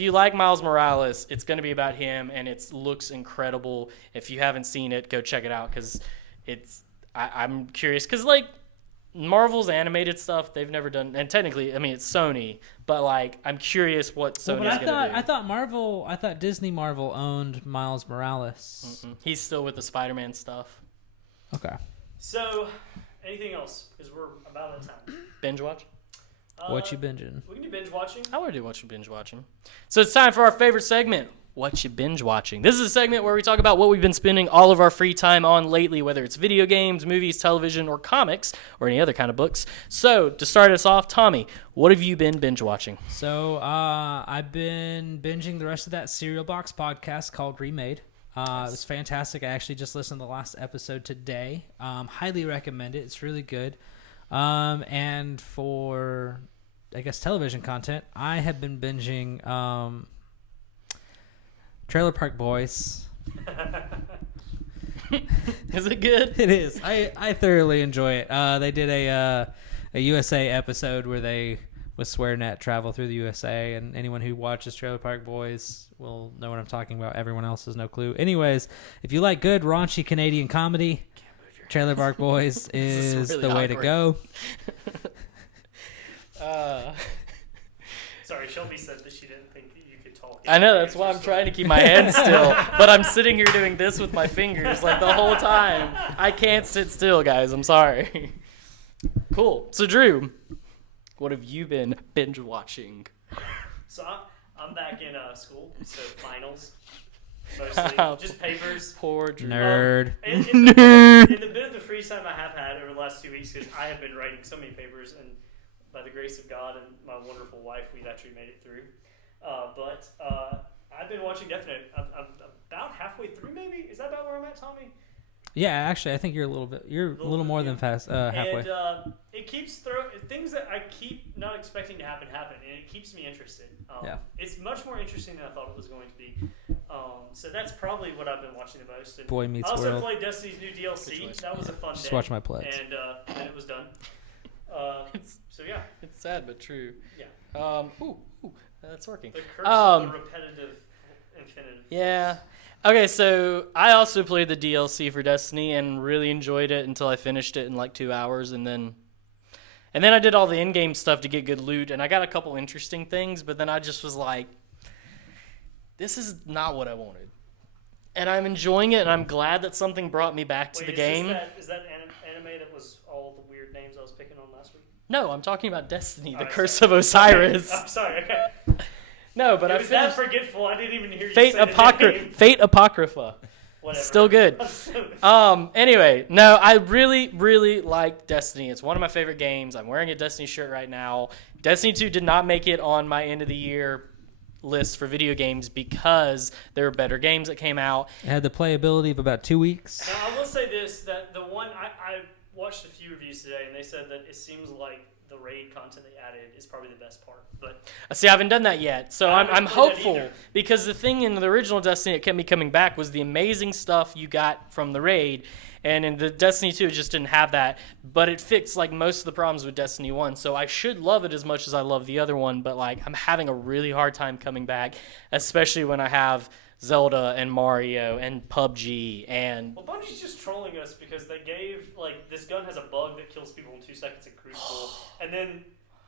you like Miles Morales, it's going to be about him, and it looks incredible. If you haven't seen it, go check it out because I'm curious because Marvel's animated stuff they've never done, and technically, I mean it's Sony, but I'm curious what Sony's going to do. I thought Disney Marvel owned Miles Morales. Mm-mm. He's still with the Spider-Man stuff. Okay. So, anything else? Because we're about out of time. Binge watch? What you binging? We can do binge watching. I want to do what you binge watching. So it's time for our favorite segment, What You Binge Watching. This is a segment where we talk about what we've been spending all of our free time on lately, whether it's video games, movies, television, or comics, or any other kind of books. So to start us off, Tommy, what have you been binge watching? So I've been binging the rest of that Cereal Box podcast called Remade. It was fantastic. I actually just listened to the last episode today. Highly recommend it. It's really good. And for, I guess, television content, I have been binging Trailer Park Boys. Is it good? It is. I thoroughly enjoy it. They did a USA episode where they, with SwearNet, travel through the USA, and anyone who watches Trailer Park Boys will know what I'm talking about. Everyone else has no clue. Anyways, if you like good, raunchy Canadian comedy, Trailer Park Boys is really the way to go. Sorry, Shelby said that she didn't think that you could talk. I know, that's why I'm trying to keep my hands still. But I'm sitting here doing this with my fingers the whole time. I can't sit still, guys. I'm sorry. Cool. So, Drew, what have you been binge watching? So I'm back in school, so finals. Mostly just papers. Poor Drew. Nerd. In the bit of the free time I have had over the last 2 weeks, because I have been writing so many papers, and by the grace of God and my wonderful wife, we've actually made it through. But I've been watching Death Note. I'm about halfway through, maybe. Is that about where I'm at, Tommy? Yeah, actually, I think you're a little more than halfway. And it keeps throwing things that I keep not expecting to happen, and it keeps me interested. It's much more interesting than I thought it was going to be. So that's probably what I've been watching the most. And Boy Meets I also World. played Destiny's new DLC. That was a fun day. Just watch my plays. And then it was done. So yeah. It's sad but true. Yeah. That's working. The curse of the repetitive infinitive. Yeah. Okay, so I also played the DLC for Destiny and really enjoyed it until I finished it in like 2 hours, and then I did all the in-game stuff to get good loot, and I got a couple interesting things, but then I just was like, this is not what I wanted. And I'm enjoying it, and I'm glad that something brought me back to the game. Is that anime that was all the weird names I was picking on last week? No, I'm talking about Destiny, the Alright, Curse sorry. of Osiris. Okay. I'm sorry, okay. No, but I was that finished forgetful. I didn't even hear you Fate say the name. Fate Apocrypha. Whatever. Still good. Anyway, no, I really, really like Destiny. It's one of my favorite games. I'm wearing a Destiny shirt right now. Destiny 2 did not make it on my end of the year list for video games because there were better games that came out. It had the playability of about 2 weeks. Now, I will say this, that the one, I watched a few reviews today, and they said that it seems like the raid content they added is probably the best part. But See, I haven't done that yet, so I haven't I'm played that hopeful either. because the thing in the original Destiny that kept me coming back was the amazing stuff you got from the raid, and in the Destiny 2 it just didn't have that, but it fixed like most of the problems with Destiny 1, so I should love it as much as I love the other one, but like I'm having a really hard time coming back, especially when I have Zelda and Mario and PUBG and... Well, Bungie's just trolling us because they gave, like, this gun has a bug that kills people in 2 seconds in Crucible, and then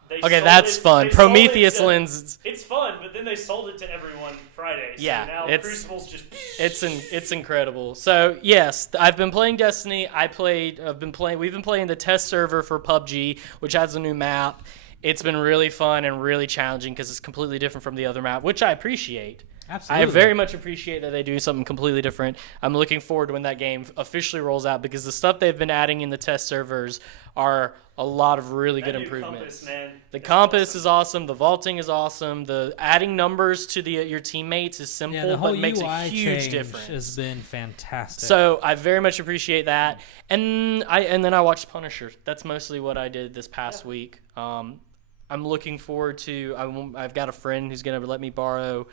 they Okay, sold that's it, fun. they sold Prometheus it to- lens. It's fun, but then they sold it to everyone Friday. So Yeah, now it's- Crucible's just... It's incredible. So yes, I've been playing Destiny. We've been playing the test server for PUBG, which has a new map. It's been really fun and really challenging because it's completely different from the other map, which I appreciate. Absolutely. I very much appreciate that they do something completely different. I'm looking forward to when that game officially rolls out because the stuff they've been adding in the test servers are a lot of really good new improvements. compass, man, The is compass awesome. is awesome. The vaulting is awesome. The adding numbers to your teammates is simple, Yeah, the whole but makes UI a huge change difference. has been fantastic. So I very much appreciate that, and then I watched Punisher. That's mostly what I did this past week. I'm looking forward to. I've got a friend who's gonna let me borrow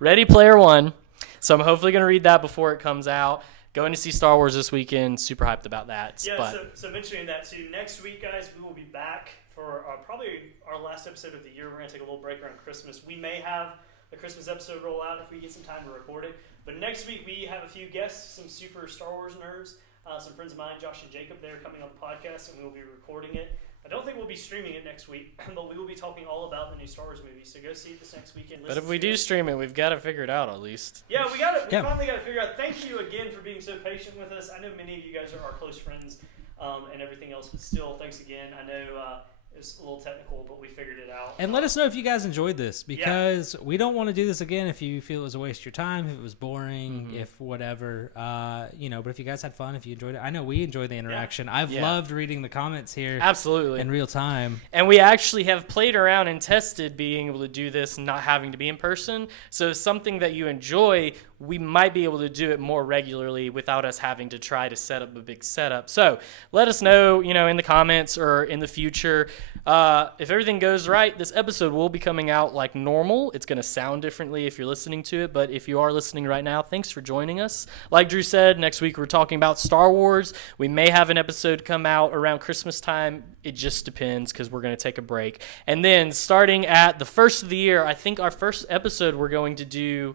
Ready Player One. So I'm hopefully gonna read that before it comes out. Going to see Star Wars this weekend. Super hyped about that. Yeah, But so mentioning that too, next week, guys, we will be back for probably our last episode of the year. We're going to take a little break around Christmas. We may have a Christmas episode roll out if we get some time to record it. But next week, we have a few guests, some super Star Wars nerds, some friends of mine, Josh and Jacob. They're coming on the podcast, and we will be recording it. I don't think we'll be streaming it next week, but we will be talking all about the new Star Wars movie. So go see it this next weekend. if we do stream it, we've got to figure it out at least. Yeah, we finally got to figure out. Thank you again for being so patient with us. I know many of you guys are our close friends and everything else, but still, thanks again. I know it's a little technical, but we figured it out. And let us know if you guys enjoyed this because we don't want to do this again if you feel it was a waste of your time, if it was boring, if whatever, but if you guys had fun, if you enjoyed it. I know we enjoyed the interaction. I've loved reading the comments here Absolutely. in real time. And we actually have played around and tested being able to do this not having to be in person. So something that you enjoy, we might be able to do it more regularly without us having to try to set up a big setup. So let us know, in the comments or in the future. If everything goes right, this episode will be coming out like normal. It's going to sound differently if you're listening to it, but if you are listening right now, thanks for joining us. Like Drew said, next week we're talking about Star Wars. We may have an episode come out around Christmas time. It just depends because we're going to take a break. And then starting at the first of the year, I think our first episode we're going to do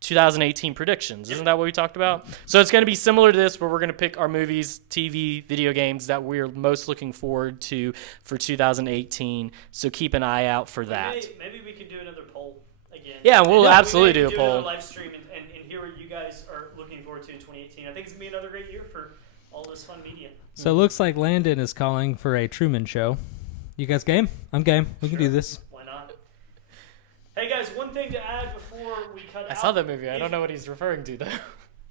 2018 predictions. Isn't that what we talked about? So it's going to be similar to this where we're going to pick our movies, TV, video games that we're most looking forward to for 2018. So keep an eye out for that. Maybe we can do another poll again. Yeah, we'll absolutely do a Do poll. another live stream and hear what you guys are looking forward to in 2018. I think it's going to be another great year for all this fun media. So it looks like Landon is calling for a Truman Show. You guys game? I'm game. We can do this. Why not? Hey guys, one thing to add before we cut out. I saw that movie. I don't know what he's referring to, though.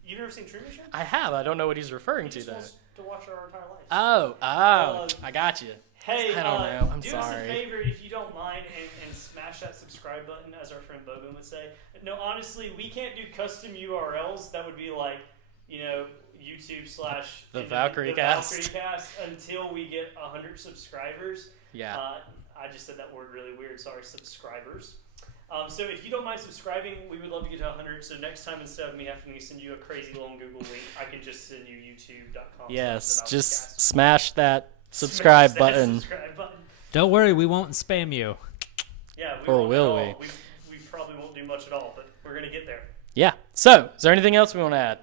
You've never seen Truman Show? I have. I don't know what he's referring to, You're though. supposed to watch our entire lives. Oh, I got you. Hey, I don't know. I'm do us sorry. a favor if you don't mind and smash that subscribe button, as our friend Bogan would say. No, honestly, we can't do custom URLs. That would be like, YouTube / The Valkyrie Cast. Valkyrie Cast until we get 100 subscribers. Yeah. I just said that word really weird. Sorry, subscribers. So if you don't mind subscribing, we would love to get to 100. So next time, instead of me having to send you a crazy long Google link, I can just send you youtube.com. Yes, just smash that subscribe button. Don't worry, we won't spam you. Yeah, Or won't will at all. We probably won't do much at all, but we're going to get there. Yeah. So, is there anything else we want to add?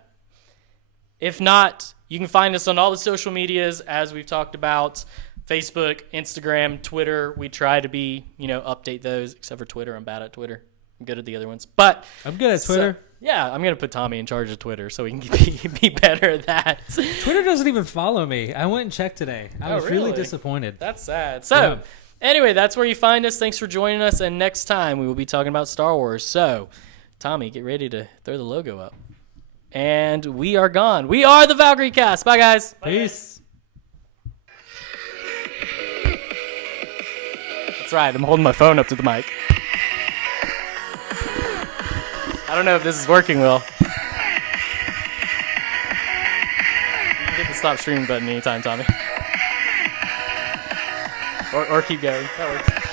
If not, you can find us on all the social medias as we've talked about. Facebook, Instagram, Twitter. We try to update those, except for Twitter. I'm bad at Twitter. I'm good at the other ones. But I'm good at Twitter. Yeah, I'm going to put Tommy in charge of Twitter so we can be better at that. Twitter doesn't even follow me. I went and checked today. I was really really? disappointed. That's sad. So, anyway, that's where you find us. Thanks for joining us. And next time, we will be talking about Star Wars. So, Tommy, get ready to throw the logo up. And we are gone. We are the Valkyrie Cast. Bye, guys. Peace. That's right. I'm holding my phone up to the mic. I don't know if this is working well. You can hit the stop streaming button anytime, Tommy. Or keep going. That works.